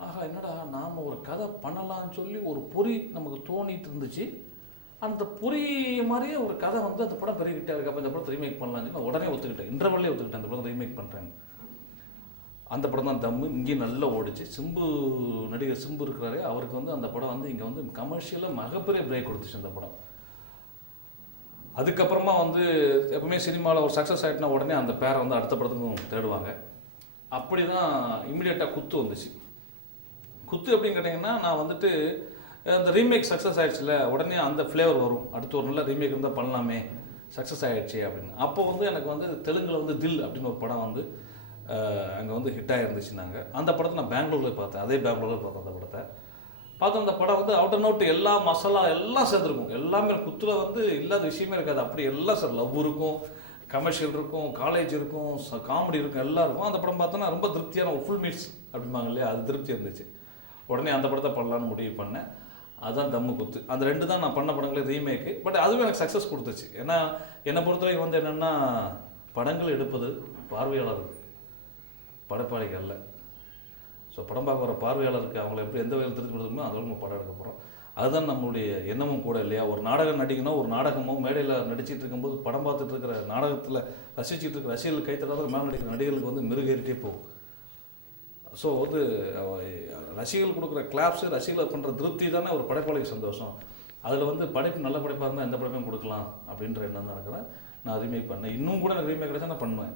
ஆஹா என்னடா நாம் ஒரு கதை பண்ணலான்னு சொல்லி ஒரு பொறி நமக்கு தோணிட்டு இருந்துச்சு. அந்த பொறி மாதிரியே ஒரு கதை வந்து அந்த படம் பெரிய கிட்டே இருக்கு, அப்போ இந்த படத்தை ரீமேக் பண்ணலான்னு சொல்லி உடனே ஒத்துக்கிட்டேன். இன்டர்வல்லே ஒத்துக்கிட்டேன், அந்த படம் ரீமேக் பண்ணுறேன். அந்த படம் தான் தம்மு. இங்கேயும் நல்லா ஓடிச்சு. சிம்பு, நடிகர் சிம்பு இருக்கிறாரு, அவருக்கு வந்து அந்த படம் வந்து இங்கே வந்து கமர்ஷியலாக மிகப்பெரிய பிரேக் கொடுத்துச்சு அந்த படம். அதுக்கப்புறமா வந்து எப்பவுமே சினிமாவில் ஒரு சக்ஸஸ் ஆகிட்டுனா உடனே அந்த பேரை வந்து அடுத்த படத்துக்கும் தேடுவாங்க. அப்படி தான் இம்மிடியேட்டாக குத்து வந்துச்சு. குத்து எப்படின்னு கேட்டிங்கன்னா, நான் வந்துட்டு அந்த ரீமேக் சக்ஸஸ் ஆகிடுச்சுல, உடனே அந்த ஃப்ளேவர் வரும், அடுத்து ஒரு நல்ல ரீமேக் இருந்தால் பண்ணலாமே, சக்ஸஸ் ஆகிடுச்சு அப்படின்னு. அப்போ வந்து எனக்கு வந்து தெலுங்கில் வந்து தில் அப்படின்னு ஒரு படம் வந்து அங்கே வந்து ஹிட் ஆகிருந்துச்சு. நாங்கள் அந்த படத்தை நான் பெங்களூரில் பார்த்தேன், அதே பெங்களூரில் பார்த்தேன். அந்த படத்தை பார்த்தோம். அந்த படம் வந்து அவுட் அண்ட் அவுட் எல்லா மசாலா எல்லாம் சேர்ந்துருக்கும். எல்லாமே குத்துல வந்து இல்லாத விஷயமே இருக்காது. அப்படி எல்லாம் சார் லவ் இருக்கும், கமர்ஷியல் இருக்கும், காலேஜ் இருக்கும், காமெடி இருக்கும், எல்லாம் இருக்கும். அந்த படம் பார்த்தோன்னா ரொம்ப திருப்தியான ஒரு ஃபுல் மீட்ஸ் அப்படிம்பாங்க இல்லையா, அது திருப்தி இருந்துச்சு. உடனே அந்த படத்தை பண்ணலான்னு முடிவு பண்ணேன். அதுதான் தம்மு குத்து. அந்த 2 தான் நான் பண்ண படங்களே ரீமேக்கு. பட் அதுவும் எனக்கு சக்ஸஸ் கொடுத்துச்சு. ஏன்னா என்னை பொறுத்தவரைக்கும் வந்து என்னென்னா, படங்கள் எடுப்பது பார்வையாளர்கள், படைப்பாளிகள் அல்ல. ஸோ படம் பார்க்க வர பார்வையாளருக்கு அவங்கள எப்படி எந்த வகையில் திருத்தி கொடுத்துருமோ அதோட நம்ம படம் எடுக்க போகிறோம். அதுதான் நம்மளுடைய எண்ணமும் கூட இல்லையா. ஒரு நாடகம் நடிக்கணும், ஒரு நாடகமோ மேடையில் நடிச்சிட்டு இருக்கும்போது படம் பார்த்துட்டு இருக்கிற நாடகத்தில் ரசிச்சுட்டு இருக்கிற ரசிகர்கள் கைத்தடாத மேலே நடிக்கிற நடிகர்களுக்கு வந்து மிருகேறிட்டே போகும். ஸோ வந்து ரசிகர்கள் கொடுக்குற கிளாப்ஸு, ரசிகர்கள் பண்ணுற திருப்தி தானே ஒரு படைப்பாளிக்கு சந்தோஷம். அதில் வந்து படைப்பு நல்ல படைப்பாக இருந்தால் எந்த படமே கொடுக்கலாம் அப்படின்ற எண்ணம் தான் இருக்கிறேன். நான் ரீமேக் பண்ணேன். இன்னும் கூட எனக்கு ரீமேக் கிடைச்சா நான் பண்ணுவேன்.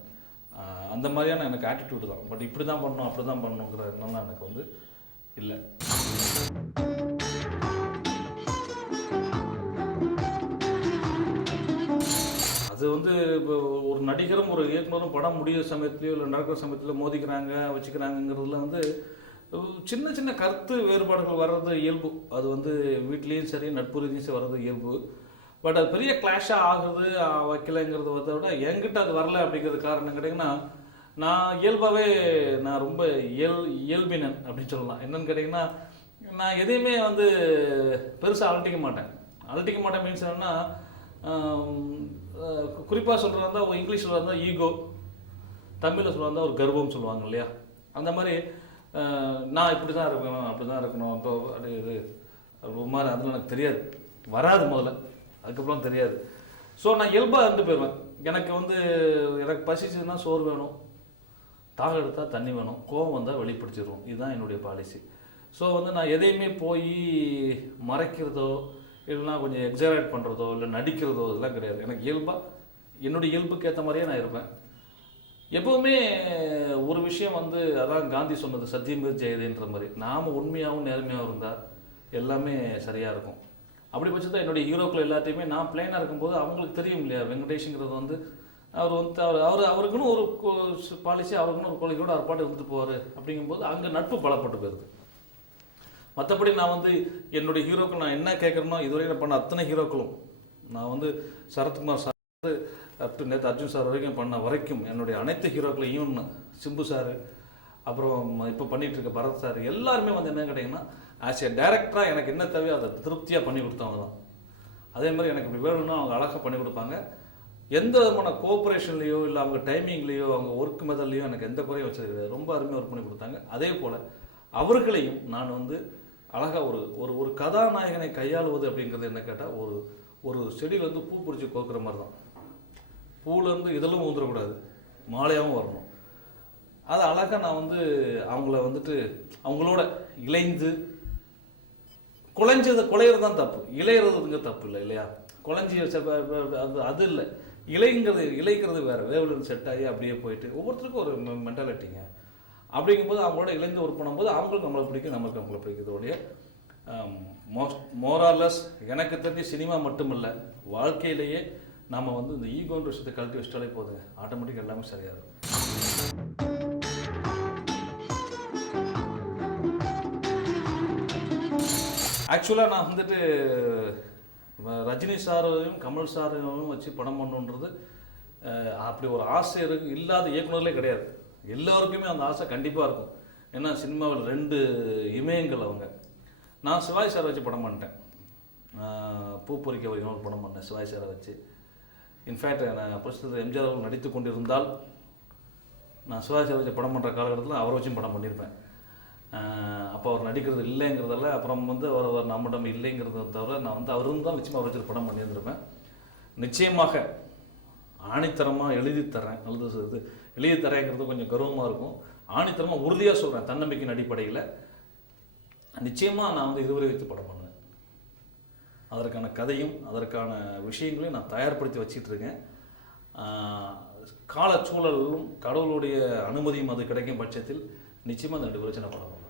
அந்த மாதிரியான எனக்கு ஆட்டிடியூடு தான். பட் இப்படி தான் பண்ணணும், அப்படி தான் பண்ணணுங்கிற எண்ணம்லாம் எனக்கு வந்து இல்லை. அது வந்து இப்போ ஒரு நடிகரும் ஒரு இயக்குனரும் படம் முடிகிற சமயத்துலையோ இல்லை நடக்கிற சமயத்தில் மோதிக்கிறாங்க வச்சுக்கிறாங்கிறதுல வந்து சின்ன சின்ன கருத்து வேறுபாடுகள் வர்றது இயல்பு. அது வந்து வீட்லேயும் சரி நட்பு ரீதியும் சரி வர்றது இயல்பு. பட் அது பெரிய கிளாஷாக ஆகுது வைக்கலைங்கிறத விட என்கிட்ட அது வரல அப்படிங்கிறது காரணம் கேட்டிங்கன்னா, நான் இயல்பாகவே நான் ரொம்ப இயல்பினன் அப்படின்னு சொல்லலாம். என்னென்னு கேட்டிங்கன்னா, நான் எதையுமே வந்து பெருசாக அலட்டிக்க மாட்டேன். மீன்ஸ் என்னென்னா, குறிப்பாக சொல்கிறதா இருந்தால் இங்கிலீஷில் இருந்தால் ஈகோ, தமிழில் சொல்கிறதா இருந்தால் ஒரு கர்வம் சொல்லுவாங்க இல்லையா. அந்த மாதிரி நான் இப்படி தான் இருக்கணும், அப்படி தான் இருக்கணும், இப்போ அது இது ஒரு மாதிரி அதில் எனக்கு தெரியாது, வராது முதல்ல, அதுக்கப்புறம் தெரியாது. ஸோ நான் இயல்பாக இருந்து போயிடுவேன். எனக்கு வந்து எனக்கு பசிச்சதுன்னா சோறு வேணும், தாகம் எடுத்தால் தண்ணி வேணும், கோவம் வந்தால் வெளிப்படுத்திடுவோம். இதுதான் என்னுடைய பாலிசி. ஸோ வந்து நான் எதையுமே போய் மறைக்கிறதோ இல்லைனா கொஞ்சம் எக்ஸாரேட் பண்ணுறதோ இல்லை நடிக்கிறதோ இதெல்லாம் கிடையாது. எனக்கு இயல்பாக என்னுடைய இயல்புக்கு ஏற்ற மாதிரியே நான் இருப்பேன். எப்போவுமே ஒரு விஷயம் வந்து அதான் காந்தி சொன்னது, சத்தியமே ஜெயதேன்ற மாதிரி, நாம் உண்மையாகவும் நேர்மையாகவும் இருந்தால் எல்லாமே சரியாக இருக்கும். அப்படி பட்சத்தில் என்னுடைய ஹீரோக்கள் எல்லாத்தையுமே நான் பிளேனாக இருக்கும்போது அவங்களுக்கு தெரியும் இல்லையா, வெங்கடேஷுங்கிறது வந்து அவர் வந்து அவருக்குன்னு ஒரு பாலிசி, அவருக்குன்னு ஒரு கொள்கையோடு அவர் பாட்டு வந்துட்டு போவார். அப்படிங்கும்போது அங்கே நட்பு பலப்பட்டு போயிருது. மற்றபடி நான் வந்து என்னுடைய ஹீரோக்கள் நான் என்ன கேட்குறேனோ இதுவரை நான் பண்ண அத்தனை ஹீரோக்களும், நான் வந்து சரத்குமார் சார் நேற்று அர்ஜுன் சார் வரைக்கும் பண்ண வரைக்கும் என்னுடைய அனைத்து ஹீரோக்களும், ஈவன் சிம்பு சார், அப்புறம் இப்போ பண்ணிகிட்டு இருக்க பரத் சார், எல்லாருமே வந்து என்ன கேட்டிங்கன்னா ஆஸ் ஏ டைரக்டராக எனக்கு என்ன தேவையோ அதை திருப்தியாக பண்ணி கொடுத்தவங்க தான். அதே மாதிரி எனக்கு இப்படி வேணும்னா அவங்க அழகாக பண்ணி கொடுப்பாங்க. எந்த விதமான கோஆப்ரேஷன்லேயோ இல்லை அவங்க டைமிங்லேயோ அவங்க ஒர்க் மெத்தட்லேயோ எனக்கு எந்த குறையும் வச்சது, ரொம்ப அருமையாக ஒர்க் பண்ணி கொடுத்தாங்க. அதே போல் அவர்களையும் நான் வந்து அழகாக ஒரு கதாநாயகனை கையாளுவது அப்படிங்கிறது என்ன கேட்டால் ஒரு செடியில் வந்து பூ பிடிச்சி கோக்குற மாதிரி தான். பூலேருந்து இதெல்லாம் ஊந்துடக்கூடாது, மாலையாகவும் வரணும். அது அழகாக நான் வந்து அவங்கள வந்துட்டு அவங்களோட இளைந்து குலையிறது தான் தப்பு, இளையிறதுங்க தப்பு இல்லை இல்லையா. குலைஞ்சி அது இல்லை, இளைக்கிறது வேறு, வேவ்லேருந்து செட் ஆகி அப்படியே போயிட்டு ஒவ்வொருத்தருக்கும் ஒரு மென்டாலிட்டிங்க. அப்படிங்கும்போது அவங்களோட இளைந்து ஒர்க் பண்ணும்போது அவங்களுக்கு நம்மளை பிடிக்கும், நமக்கு அவங்கள பிடிக்கிறதோடைய மோராலஸ் எனக்கு தெரிஞ்சு சினிமா மட்டும் இல்லை, வாழ்க்கையிலேயே நம்ம வந்து இந்த ஈகோன்ற விஷயத்தை கழட்டி வச்சிட்டாலே போதுங்க, ஆட்டோமேட்டிக் எல்லாமே சரியாக இருக்கும். ஆக்சுவலாக நான் வந்துட்டு ரஜினி சாரையும் கமல் சாரையும் வச்சு படம் பண்ணணுன்றது அப்படி ஒரு ஆசை இல்லாத இயக்குனர்களே கிடையாது. எல்லோருக்குமே அந்த ஆசை கண்டிப்பாக இருக்கும். ஏன்னா சினிமாவில் 2 இமயங்கள் அவங்க. நான் சிவாஜி சாரை வச்சு படம் பண்ணிட்டேன், பூ பொறிக்க வரைக்கும் ஒரு படம் பண்ணேன் சிவாஜி சாரை வச்சு. இன்ஃபேக்ட் நான் புதுசு எம்ஜிஆர் அவர்கள் நடித்து கொண்டிருந்தால் நான் சிவாஜி சாரை வச்சு படம் பண்ணுற காலகட்டத்தில் அவரை வச்சும் படம் பண்ணியிருப்பேன். அப்போ அவர் நடிக்கிறது இல்லைங்கிறதால அப்புறம் வந்து அவர் நம்மிடம் இல்லைங்கிறத தவிர நான் வந்து அவர் இருந்தால் நிச்சயமாக அவர் வச்சு படம் பண்ணியிருந்திருப்பேன். நிச்சயமாக ஆணித்தரமாக எழுதி தரேன், அல்லது எழுதி தரேங்கிறது கொஞ்சம் கர்வமாக இருக்கும். ஆணித்தரமாக உறுதியாக சொல்கிறேன், தன்னம்பிக்கையின் அடிப்படையில் நிச்சயமாக நான் வந்து இதுவரை வைத்து படம் பண்ணுவேன். அதற்கான கதையும் அதற்கான விஷயங்களையும் நான் தயார்படுத்தி வச்சிட்டு இருக்கேன். காலச்சூழலும் கடவுளுடைய அனுமதியும் அது கிடைக்கும் பட்சத்தில் நிச்சயமாக அந்த 2 பேரும் நான் படம் பண்ணுவேன்.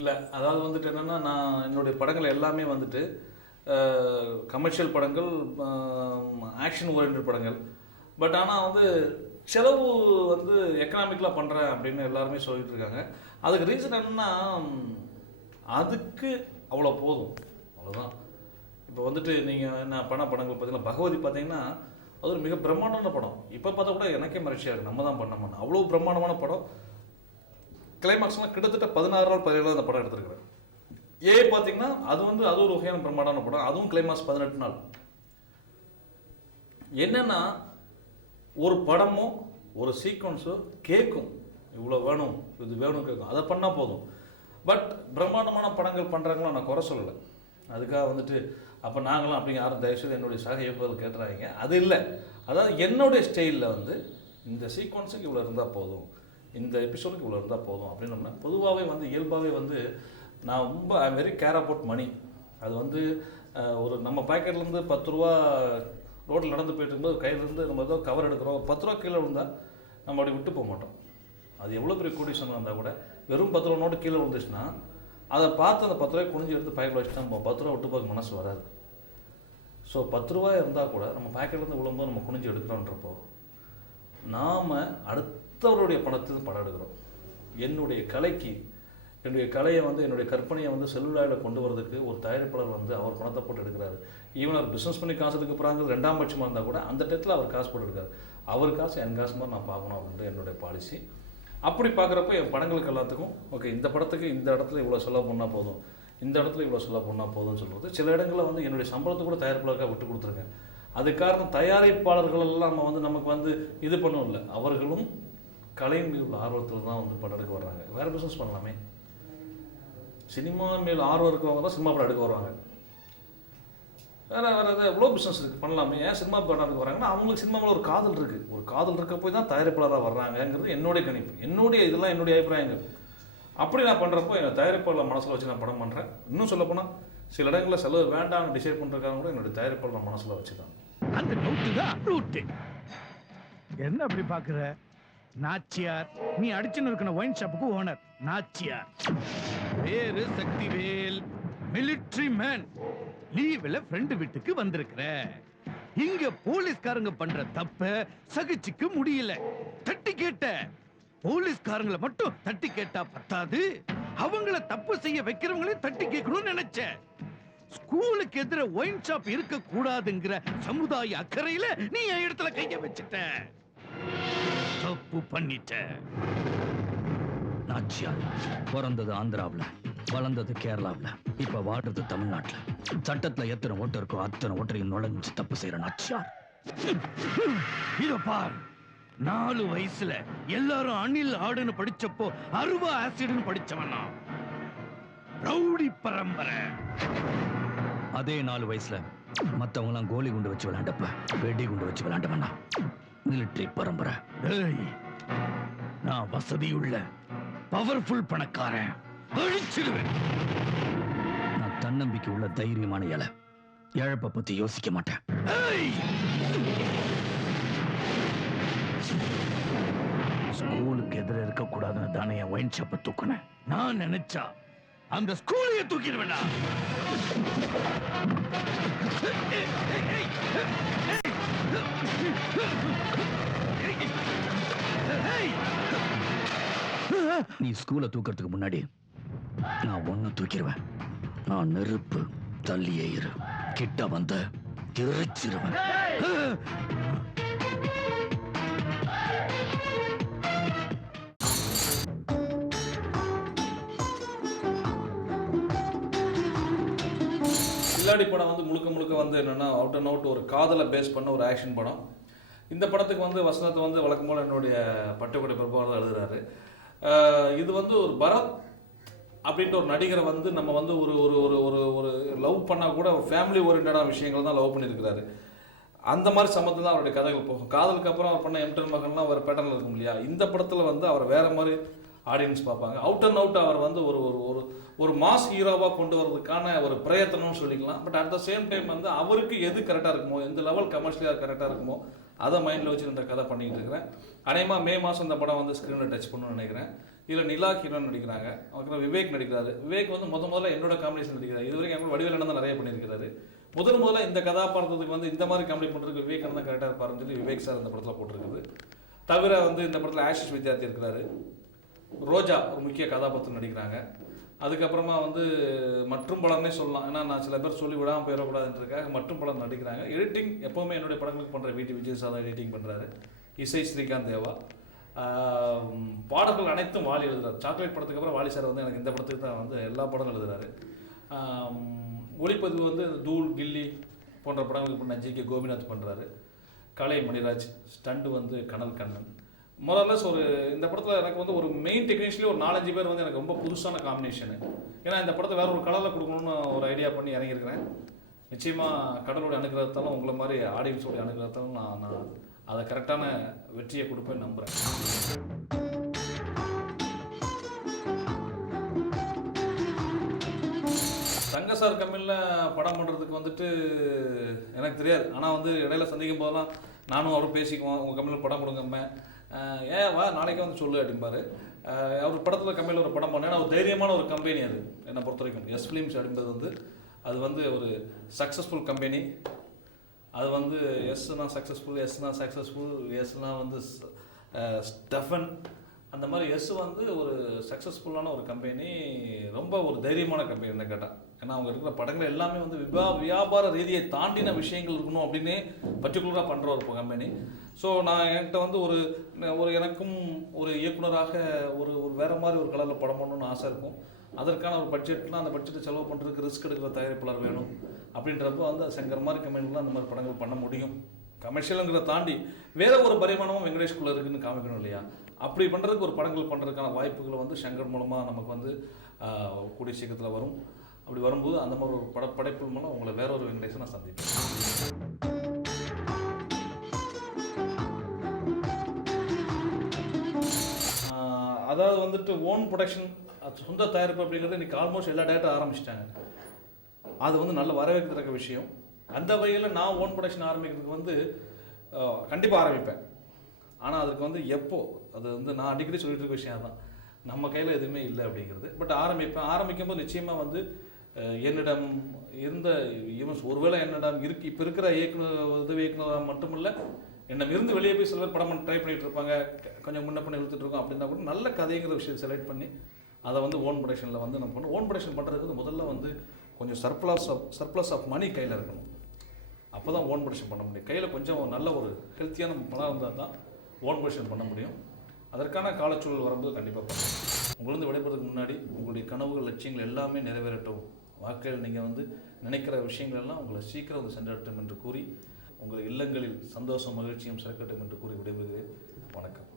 இல்லை, அதாவது வந்துட்டு என்னென்னா, நான் என்னுடைய படங்கள் எல்லாமே வந்துட்டு கமர்ஷியல் படங்கள், ஆக்ஷன் ஓரியன்ட் படங்கள். பட் ஆனால் வந்து செலவு வந்து எக்கனாமிக்கலாக பண்ணுறேன் அப்படின்னு எல்லாருமே சொல்லிட்டு இருக்காங்க. அதுக்கு ரீசன் என்னென்னா, அதுக்கு அவ்வளோ போதும், அவ்வளோதான். இப்போ வந்துட்டு நீங்கள் என்ன படங்கள் பார்த்தீங்கன்னா, பகவதி பார்த்தீங்கன்னா அது ஒரு மிக பிரம்மாண்டமான படம். இப்போ பார்த்தா கூட எனக்கே மகிழ்ச்சியாக இருக்குது, நம்ம தான் பண்ணோம். அவ்வளோ பிரம்மாண்டமான படம். கிளைமாக்ஸ்லாம் கிட்டத்தட்ட 16 நாள் 17 அந்த படம் எடுத்துருக்குறேன். பார்த்தீங்கன்னா அது ஒரு வகையான பிரம்மாண்டமான படம், அதுவும் கிளைமாக்ஸ் 18 நாள். என்னென்னா ஒரு படமோ ஒரு சீக்வன்ஸோ கேட்கும், இவ்வளோ வேணும், இது வேணும் கேட்கும், அதை பண்ணால் போதும். பட் பிரம்மாண்டமான படங்கள் பண்ணுறாங்களோ நான் குறை சொல்லலை. அதுக்காக வந்துட்டு அப்போ நாங்களும் அப்படிங்க யாரும் தயவுசெய்து என்னுடைய சக இயக்குநர்கள் கேட்டுறாங்க, அது இல்லை. அதாவது என்னுடைய ஸ்டைலில் வந்து இந்த சீக்வன்ஸுக்கு இவ்வளோ இருந்தால் போதும், இந்த எபிசோடுக்கு இவ்வளோ இருந்தால் போதும் அப்படின்னோம்னா பொதுவாகவே வந்து இயல்பாகவே வந்து நான் ரொம்ப வெரி கேர் அபவுட் மணி. அது வந்து ஒரு நம்ம பாக்கெட்லேருந்து 10 ரூபா ரோட்டில் நடந்து போயிட்டு இருக்கும்போது கையிலேருந்து நம்ம ஏதோ கவர் எடுக்கிறோம், 10 ரூபா கீழே விழுந்தால் நம்ம அப்படி விட்டு போக மாட்டோம். அது எவ்வளோ பெரிய கோடீஸ்வரன் இருந்தால் கூட வெறும் 10 ரூபா நோட்டு கீழே விழுந்துச்சுன்னா அதை பார்த்து அந்த 10 ரூபாய் குனிஞ்சு எடுத்து பாக்கெட்டில் வச்சுட்டா நம்ம 10 ரூபா விட்டு போக மனசு வராது. ஸோ 10 ரூபாய் இருந்தால் கூட நம்ம பாக்கெட்லேருந்து விழும்போது நம்ம குனிஞ்சு எடுக்கிறோன்றப்போ நாம் அடுத்தவருடைய பணத்துக்கு படம் எடுக்கிறோம். என்னுடைய கலையை வந்து என்னுடைய கற்பனையை வந்து செல்லுலாயில் கொண்டு வரதுக்கு ஒரு தயாரிப்பாளர் வந்து அவர் பணத்தை போட்டு எடுக்கிறாரு. ஈவன் அவர் பிஸ்னஸ் பண்ணி காசு எடுக்க போகிறாங்க 2ஆம் பட்சமாக இருந்தால் கூட அந்த டயத்தில் அவர் காசு போட்டு எடுக்காரு. அவர் காசு என் காசு மாதிரி நான் பார்க்கணும் அப்படின்ட்டு என்னுடைய பாலிசி. அப்படி பார்க்குறப்ப என் படங்களுக்கு எல்லாத்துக்கும் ஓகே, இந்த படத்துக்கு இந்த இடத்துல இவ்வளோ செலவு பண்ணால் போதும், இந்த இடத்துல இவ்வளோ செலவு பண்ணால் போதும்னு சொல்கிறது. சில இடங்களில் வந்து என்னுடைய சம்பளத்தை கூட தயாரிப்பாளருக்காக விட்டு கொடுத்துருக்கேன். அது காரணம் தயாரிப்பாளர்கள் எல்லாம் நம்ம வந்து நமக்கு வந்து இது பண்ணவும் இல்லை, அவர்களும் கலையின் மீது உள்ள ஆர்வத்தில் தான் வந்து படம் எடுக்க வர்றாங்க. வேறு பிஸ்னஸ் பண்ணலாமே. சினிமா மேல் ஆர்வம் இருக்கவங்க தான் சினிமா படம் எடுக்க வருவாங்க. வேறு எவ்வளோ பிஸ்னஸ் இருக்குது பண்ணலாமே. ஏன் சினிமா பண்ணாருக்கு வராங்கன்னா அவங்களுக்கு சினிமா மேலே ஒரு காதல் இருக்குது. ஒரு காதல் இருக்க போய் தான் தயாரிப்பாளராக வர்றாங்கங்கிறது என்னுடைய கணிப்பு, இதெல்லாம் என்னுடைய அபிப்பிராயங்கள். அப்படி நான் பண்ணுறப்போ என்னோட தயாரிப்பாளர் மனசில் வச்சு நான் படம் பண்ணுறேன். இன்னும் சொல்ல போனால் சில இடங்களில் செலவு வேண்டாம்னு டிசைட் பண்ணுறதுக்காக கூட என்னுடைய தயாரிப்பாளர் மனசில் வச்சு தான். அந்த நோட்டு தான் ரூட்டு. என்ன அப்படி பார்க்குற? நாச்சியார், நீ அடிச்சுன்னு இருக்கிற ஒயின் ஷாப்புக்கு ஓனர் நாச்சியார். பேரு சக்திவேல், மிலிட்டரி மேன். லீவ்ல ஃப்ரெண்டு வீட்டுக்கு வந்திருக்கிற. இங்க போலீஸ்காரங்க பண்ற தப்ப சகிச்சுக்க முடியல. தட்டி கேட்ட. போலீஸ்காரங்களை மட்டும் தட்டி கேட்டா பத்தாது, அவங்கள தப்பு செய்ய வைக்கிறவங்களையும் தட்டி கேட்கணும்னு நினைச்ச. ஸ்கூலுக்கு எதிர ஒயின் ஷாப் இருக்க கூடாதுங்கிற சமுதாய அக்கறையில நீ என் இடத்துல கைய வச்சுட்ட. தப்பு பண்ணிட்ட. நாச்சியார் பிறந்தது ஆந்திராவில், வளர்ந்தது கேரளாவில், இப்ப வாழ்றது தமிழ்நாட்டில். சட்டத்துல எத்தனை ஓட்டு இருக்கோ அத்தனை ஓட்டரையும் நுழைஞ்சு தப்பு செய்யற நாச்சியார். இத பார், 4 வயசுல எல்லாரும் அணில் ஆடுன்னு படிச்சப்போ அருவா ஆசிட்னு படிச்சவனா. ரவுடி பரம்பரை. அதே 4 வயசுல மத்தவங்க எல்லாம் கோலி குண்டு வச்சு விளையாண்டப்ப வெடி குண்டு வச்சு விளையாண்டவனா. மிலிட்டரி பரம்பரை. நான் வசதியுள்ள பவர்ஃபுல் பணக்காரன், அழிச்சிடுவேன். நான் தன்னம்பிக்கை உள்ள தைரியமான இலை. இழப்ப பத்தி யோசிக்க மாட்டேன். ஸ்கூலுக்கு எதிர இருக்க கூடாதுன்னு தானே என் ஒயின் ஷாப்பை தூக்குனேன். நான் நினைச்சா அந்த ஸ்கூலையே தூக்கிடுவேனா? நீ ஸ்கூலை தூக்கிறதுக்கு முன்னாடி நான் ஒன்னும் தூக்கிடுவேன். நான் நெருப்பு, தள்ளியே இரு. கிட்ட வந்த எரிச்சிருவேன். கில்லாடி படம் வந்து முழுக்க வந்து என்னென்னா அவுட் அண்ட் அவுட் ஒரு காதலை பேஸ் பண்ண ஒரு ஆக்ஷன் படம். இந்த படத்துக்கு வந்து வசனத்தை வந்து வழக்கம் போல் என்னுடைய பட்டுக்கோட்டை பிரபாகர் தான் எழுதுறாரு. இது வந்து ஒரு பரத் அப்படின்ற ஒரு நடிகரை வந்து நம்ம வந்து ஒரு ஒரு ஒரு ஒரு ஒரு லவ் பண்ணால் கூட ஃபேமிலி ஓரியன்டான விஷயங்கள் தான் லவ் பண்ணியிருக்கிறாரு. அந்த மாதிரி சம்மந்தம் தான் அவருடைய கதைகள் போகும். காதலுக்கு அப்புறம் அவர் பண்ண எம்டன் மகன்லாம் ஒரு பேட்டர்னில் இருக்கும் இல்லையா. இந்த படத்தில் வந்து அவர் வேறு மாதிரி ஆடியன்ஸ் பார்ப்பாங்க. அவுட் அண்ட் அவுட் அவர் வந்து ஒரு ஒரு ஒரு மாஸ் ஹீரோவாக கொண்டு வரதுக்கான ஒரு பிரயத்தனம்னு சொல்லிக்கலாம். But at the same time வந்து அவருக்கு எது கரெக்டாக இருக்குமோ, எந்த லெவல் கமர்ஷியலாக கரெக்டாக இருக்குமோ அதை மைண்டில் வச்சு இந்த கதை பண்ணிக்கிட்டு இருக்கிறேன். அநேகமாக மே மாதம் இந்த படம் வந்து ஸ்க்ரீனில் டச் பண்ணணும்னு நினைக்கிறேன். இதில் நிலா ஹீரோன் நடிக்கிறாங்க, அதுக்கப்புறம் விவேக் நடிக்கிறாரு. விவேக் வந்து முதல்ல என்னோட காம்பினேஷன் நடிக்கிறார். இது வரைக்கும் எங்களோட வடிவேலன் தான் நிறைய பண்ணியிருக்கிறாரு. முதல்ல இந்த கதாபாத்திரத்துக்கு வந்து இந்த மாதிரி காமெடி பண்ணுறதுக்கு விவேக் தான் கரெக்டாக இருப்பாருன்னு சொல்லி விவேக் சார் இந்த படத்தில் போட்டிருக்குது. தவிர வந்து இந்த படத்தில் ஆஷிஷ் வித்யார்த்தி இருக்கிறாரு, ரோஜா ஒரு முக்கிய கதாபாத்திரம் நடிக்கிறாங்க. அதுக்கப்புறமா வந்து மற்றும் பலர்னே சொல்லலாம். ஏன்னா நான் சில பேர் சொல்லி விடாமல் போயிடக்கூடாதுன்றதுக்காக மற்றும் பலர் நடிக்கிறாங்க. எடிட்டிங் எப்போவுமே என்னுடைய படங்களுக்கு பண்ணுற விஜய் சார் தான் எடிட்டிங் பண்ணுறாரு. இசை ஸ்ரீகாந்த் தேவா. பாடல்கள் அனைத்தும் வாலி எழுதுறாரு. சாக்லேட் படத்துக்கு அப்புறம் வாலி சார் வந்து எனக்கு இந்த படத்துக்கு தான் வந்து எல்லா படங்களும் எழுதுறாரு. ஒளிப்பதிவு வந்து தூள், கில்லி போன்ற படங்களுக்கு பண்ண ஜி.கே. கோபிநாத் பண்ணுறாரு. கலை மணிராஜ். ஸ்டண்டு வந்து கனல் கண்ணன். மொரலஸ் ஒரு இந்த படத்தில் எனக்கு வந்து ஒரு மெயின் டெக்னீஷியன்லேயே ஒரு 4-5 பேர் வந்து எனக்கு ரொம்ப புதுசான காம்பினேஷனு. ஏன்னா இந்த படத்தை வேற ஒரு கலரில் கொடுக்கணும்னு ஒரு ஐடியா பண்ணி இறங்கியிருக்கிறேன். நிச்சயமாக கடவுளுடைய அனுகிரகத்தாலும் உங்களை மாதிரி ஆடியன்ஸோடைய அனுகிரகத்தாலும் நான் அதை கரெக்டான வெற்றியை கொடுப்பேன்னு நம்புகிறேன். தங்கசார் கம்பெனியில் படம் பண்ணுறதுக்கு வந்துட்டு எனக்கு தெரியாது. ஆனால் வந்து இடையில சந்திக்கும் போதெல்லாம் நானும் அவரும் பேசிக்குவோம், உங்கள் கம்பெனியில் படம் கொடுங்கம்மே, ஏன் வா நாளைக்கே வந்து சொல்லு அப்படிம்பாரு. அவர் படத்தில் கம்பெனியில் ஒரு படம் பண்ணேன். ஒரு தைரியமான ஒரு கம்பெனி அது என்னை பொறுத்த வரைக்கும். எஸ் ஃபிலிம்ஸ் அப்படின்றது வந்து அது வந்து ஒரு சக்ஸஸ்ஃபுல் கம்பெனி. அது வந்து எஸ்னா சக்ஸஸ்ஃபுல், எஸ்னா வந்து ஸ்டெஃபன், அந்த மாதிரி எஸ் வந்து ஒரு சக்ஸஸ்ஃபுல்லான ஒரு கம்பெனி, ரொம்ப ஒரு தைரியமான கம்பெனி என்ன கேட்டால். ஏன்னா அவங்க இருக்கிற படங்கள் எல்லாமே வந்து வியாபார ரீதியை தாண்டின விஷயங்கள் இருக்கணும் அப்படின்னே பர்டிகுலராக பண்ணுற ஒரு கம்பெனி. ஸோ நான் என்கிட்ட வந்து ஒரு எனக்கும் ஒரு இயக்குனராக ஒரு வேறு மாதிரி ஒரு கலரில் படம் பண்ணணும்னு ஆசை இருக்கும். அதற்கான ஒரு பட்ஜெட்லாம் அந்த பட்ஜெட்டை செலவு பண்ணுறதுக்கு ரிஸ்க் எடுக்கிற தயாரிப்பாளர் வேணும். அப்படின்றப்போ வந்து சங்கர் மாதிரி கம்பெனிலாம் அந்த மாதிரி படங்கள் பண்ண முடியும். கமர்ஷியலுங்கிறத தாண்டி வேற ஒரு பரிமாணமும் வெங்கடேஷ்குள்ளே இருக்குன்னு காமிக்கணும் இல்லையா. அப்படி பண்ணுறதுக்கு ஒரு படங்கள் பண்ணுறதுக்கான வாய்ப்புகளை வந்து சங்கர் மூலமாக நமக்கு வந்து கூடிய சீக்கிரத்தில் வரும். அப்படி வரும்போது அந்த மாதிரி ஒரு படைப்பு மூலம் உங்களை வேற ஒரு வெங்கடேசன் நான் சந்திப்பேன். அதாவது வந்துட்டு ஓன் ப்ரொடக்ஷன், சொந்த தயாரிப்பு அப்படிங்கிறது இன்னைக்கு ஆல்மோஸ்ட் எல்லா டேரக்டரும் ஆரம்பிச்சிட்டாங்க. அது வந்து நல்ல வரவேற்கத்தக்க விஷயம். அந்த வகையில் நான் ஓன் ப்ரொடக்ஷன் ஆரம்பிக்கிறதுக்கு வந்து கண்டிப்பாக ஆரம்பிப்பேன். ஆனால் அதுக்கு வந்து எப்போ, அது வந்து நான் அடிக்கடி சொல்லிட்டு இருக்க விஷயம் தான், நம்ம கையில் எதுவுமே இல்லை அப்படிங்கிறது. பட் ஆரம்பிக்கும்போது நிச்சயமாக வந்து என்னிடம் இருந்த ஈவன்ஸ் ஒருவேளை என்னிடம் இப்போ இருக்கிற உதவி இயக்குனராக மட்டுமில்லை, என்னிடம் இருந்து வெளியே போய் சில பேர் படம் ட்ரை பண்ணிட்டு இருப்பாங்க, கொஞ்சம் முன்ன பண்ணி இழுத்துட்டு இருக்கோம் அப்படின்னா கூட நல்ல கதைங்கிற விஷயத்தை செலக்ட் பண்ணி அதை வந்து ஓன் ப்ரொடக்ஷனில் வந்து நம்ம பண்ணணும். ஓன் ப்ரொடக்ஷன் பண்ணுறதுக்கு முதல்ல வந்து கொஞ்சம் சர்ப்ளஸ் ஆஃப் மணி கையில் இருக்கணும். அப்போ தான் ஓன் ப்ரொடக்ஷன் பண்ண முடியும். கையில் கொஞ்சம் நல்ல ஒரு ஹெல்த்தியான பணம் இருந்தால் தான் ஓன் ப்ரொடக்ஷன் பண்ண முடியும். அதற்கான காலச்சூழல் வரும்போது கண்டிப்பாக பண்ணணும். உங்களிருந்து விடைபெறதுக்கு முன்னாடி உங்களுடைய கனவுகள், லட்சியங்கள் எல்லாமே நிறைவேறட்டும். வாழ்க்கையில் நீங்கள் வந்து நினைக்கிற விஷயங்கள் எல்லாம் உங்களை சீக்கிரம் வந்து சென்றட்டும் என்று கூறி, உங்கள் இல்லங்களில் சந்தோஷம் மகிழ்ச்சியும் சிறக்கட்டும் என்று கூறி விடைபெறுகிறேன். வணக்கம்.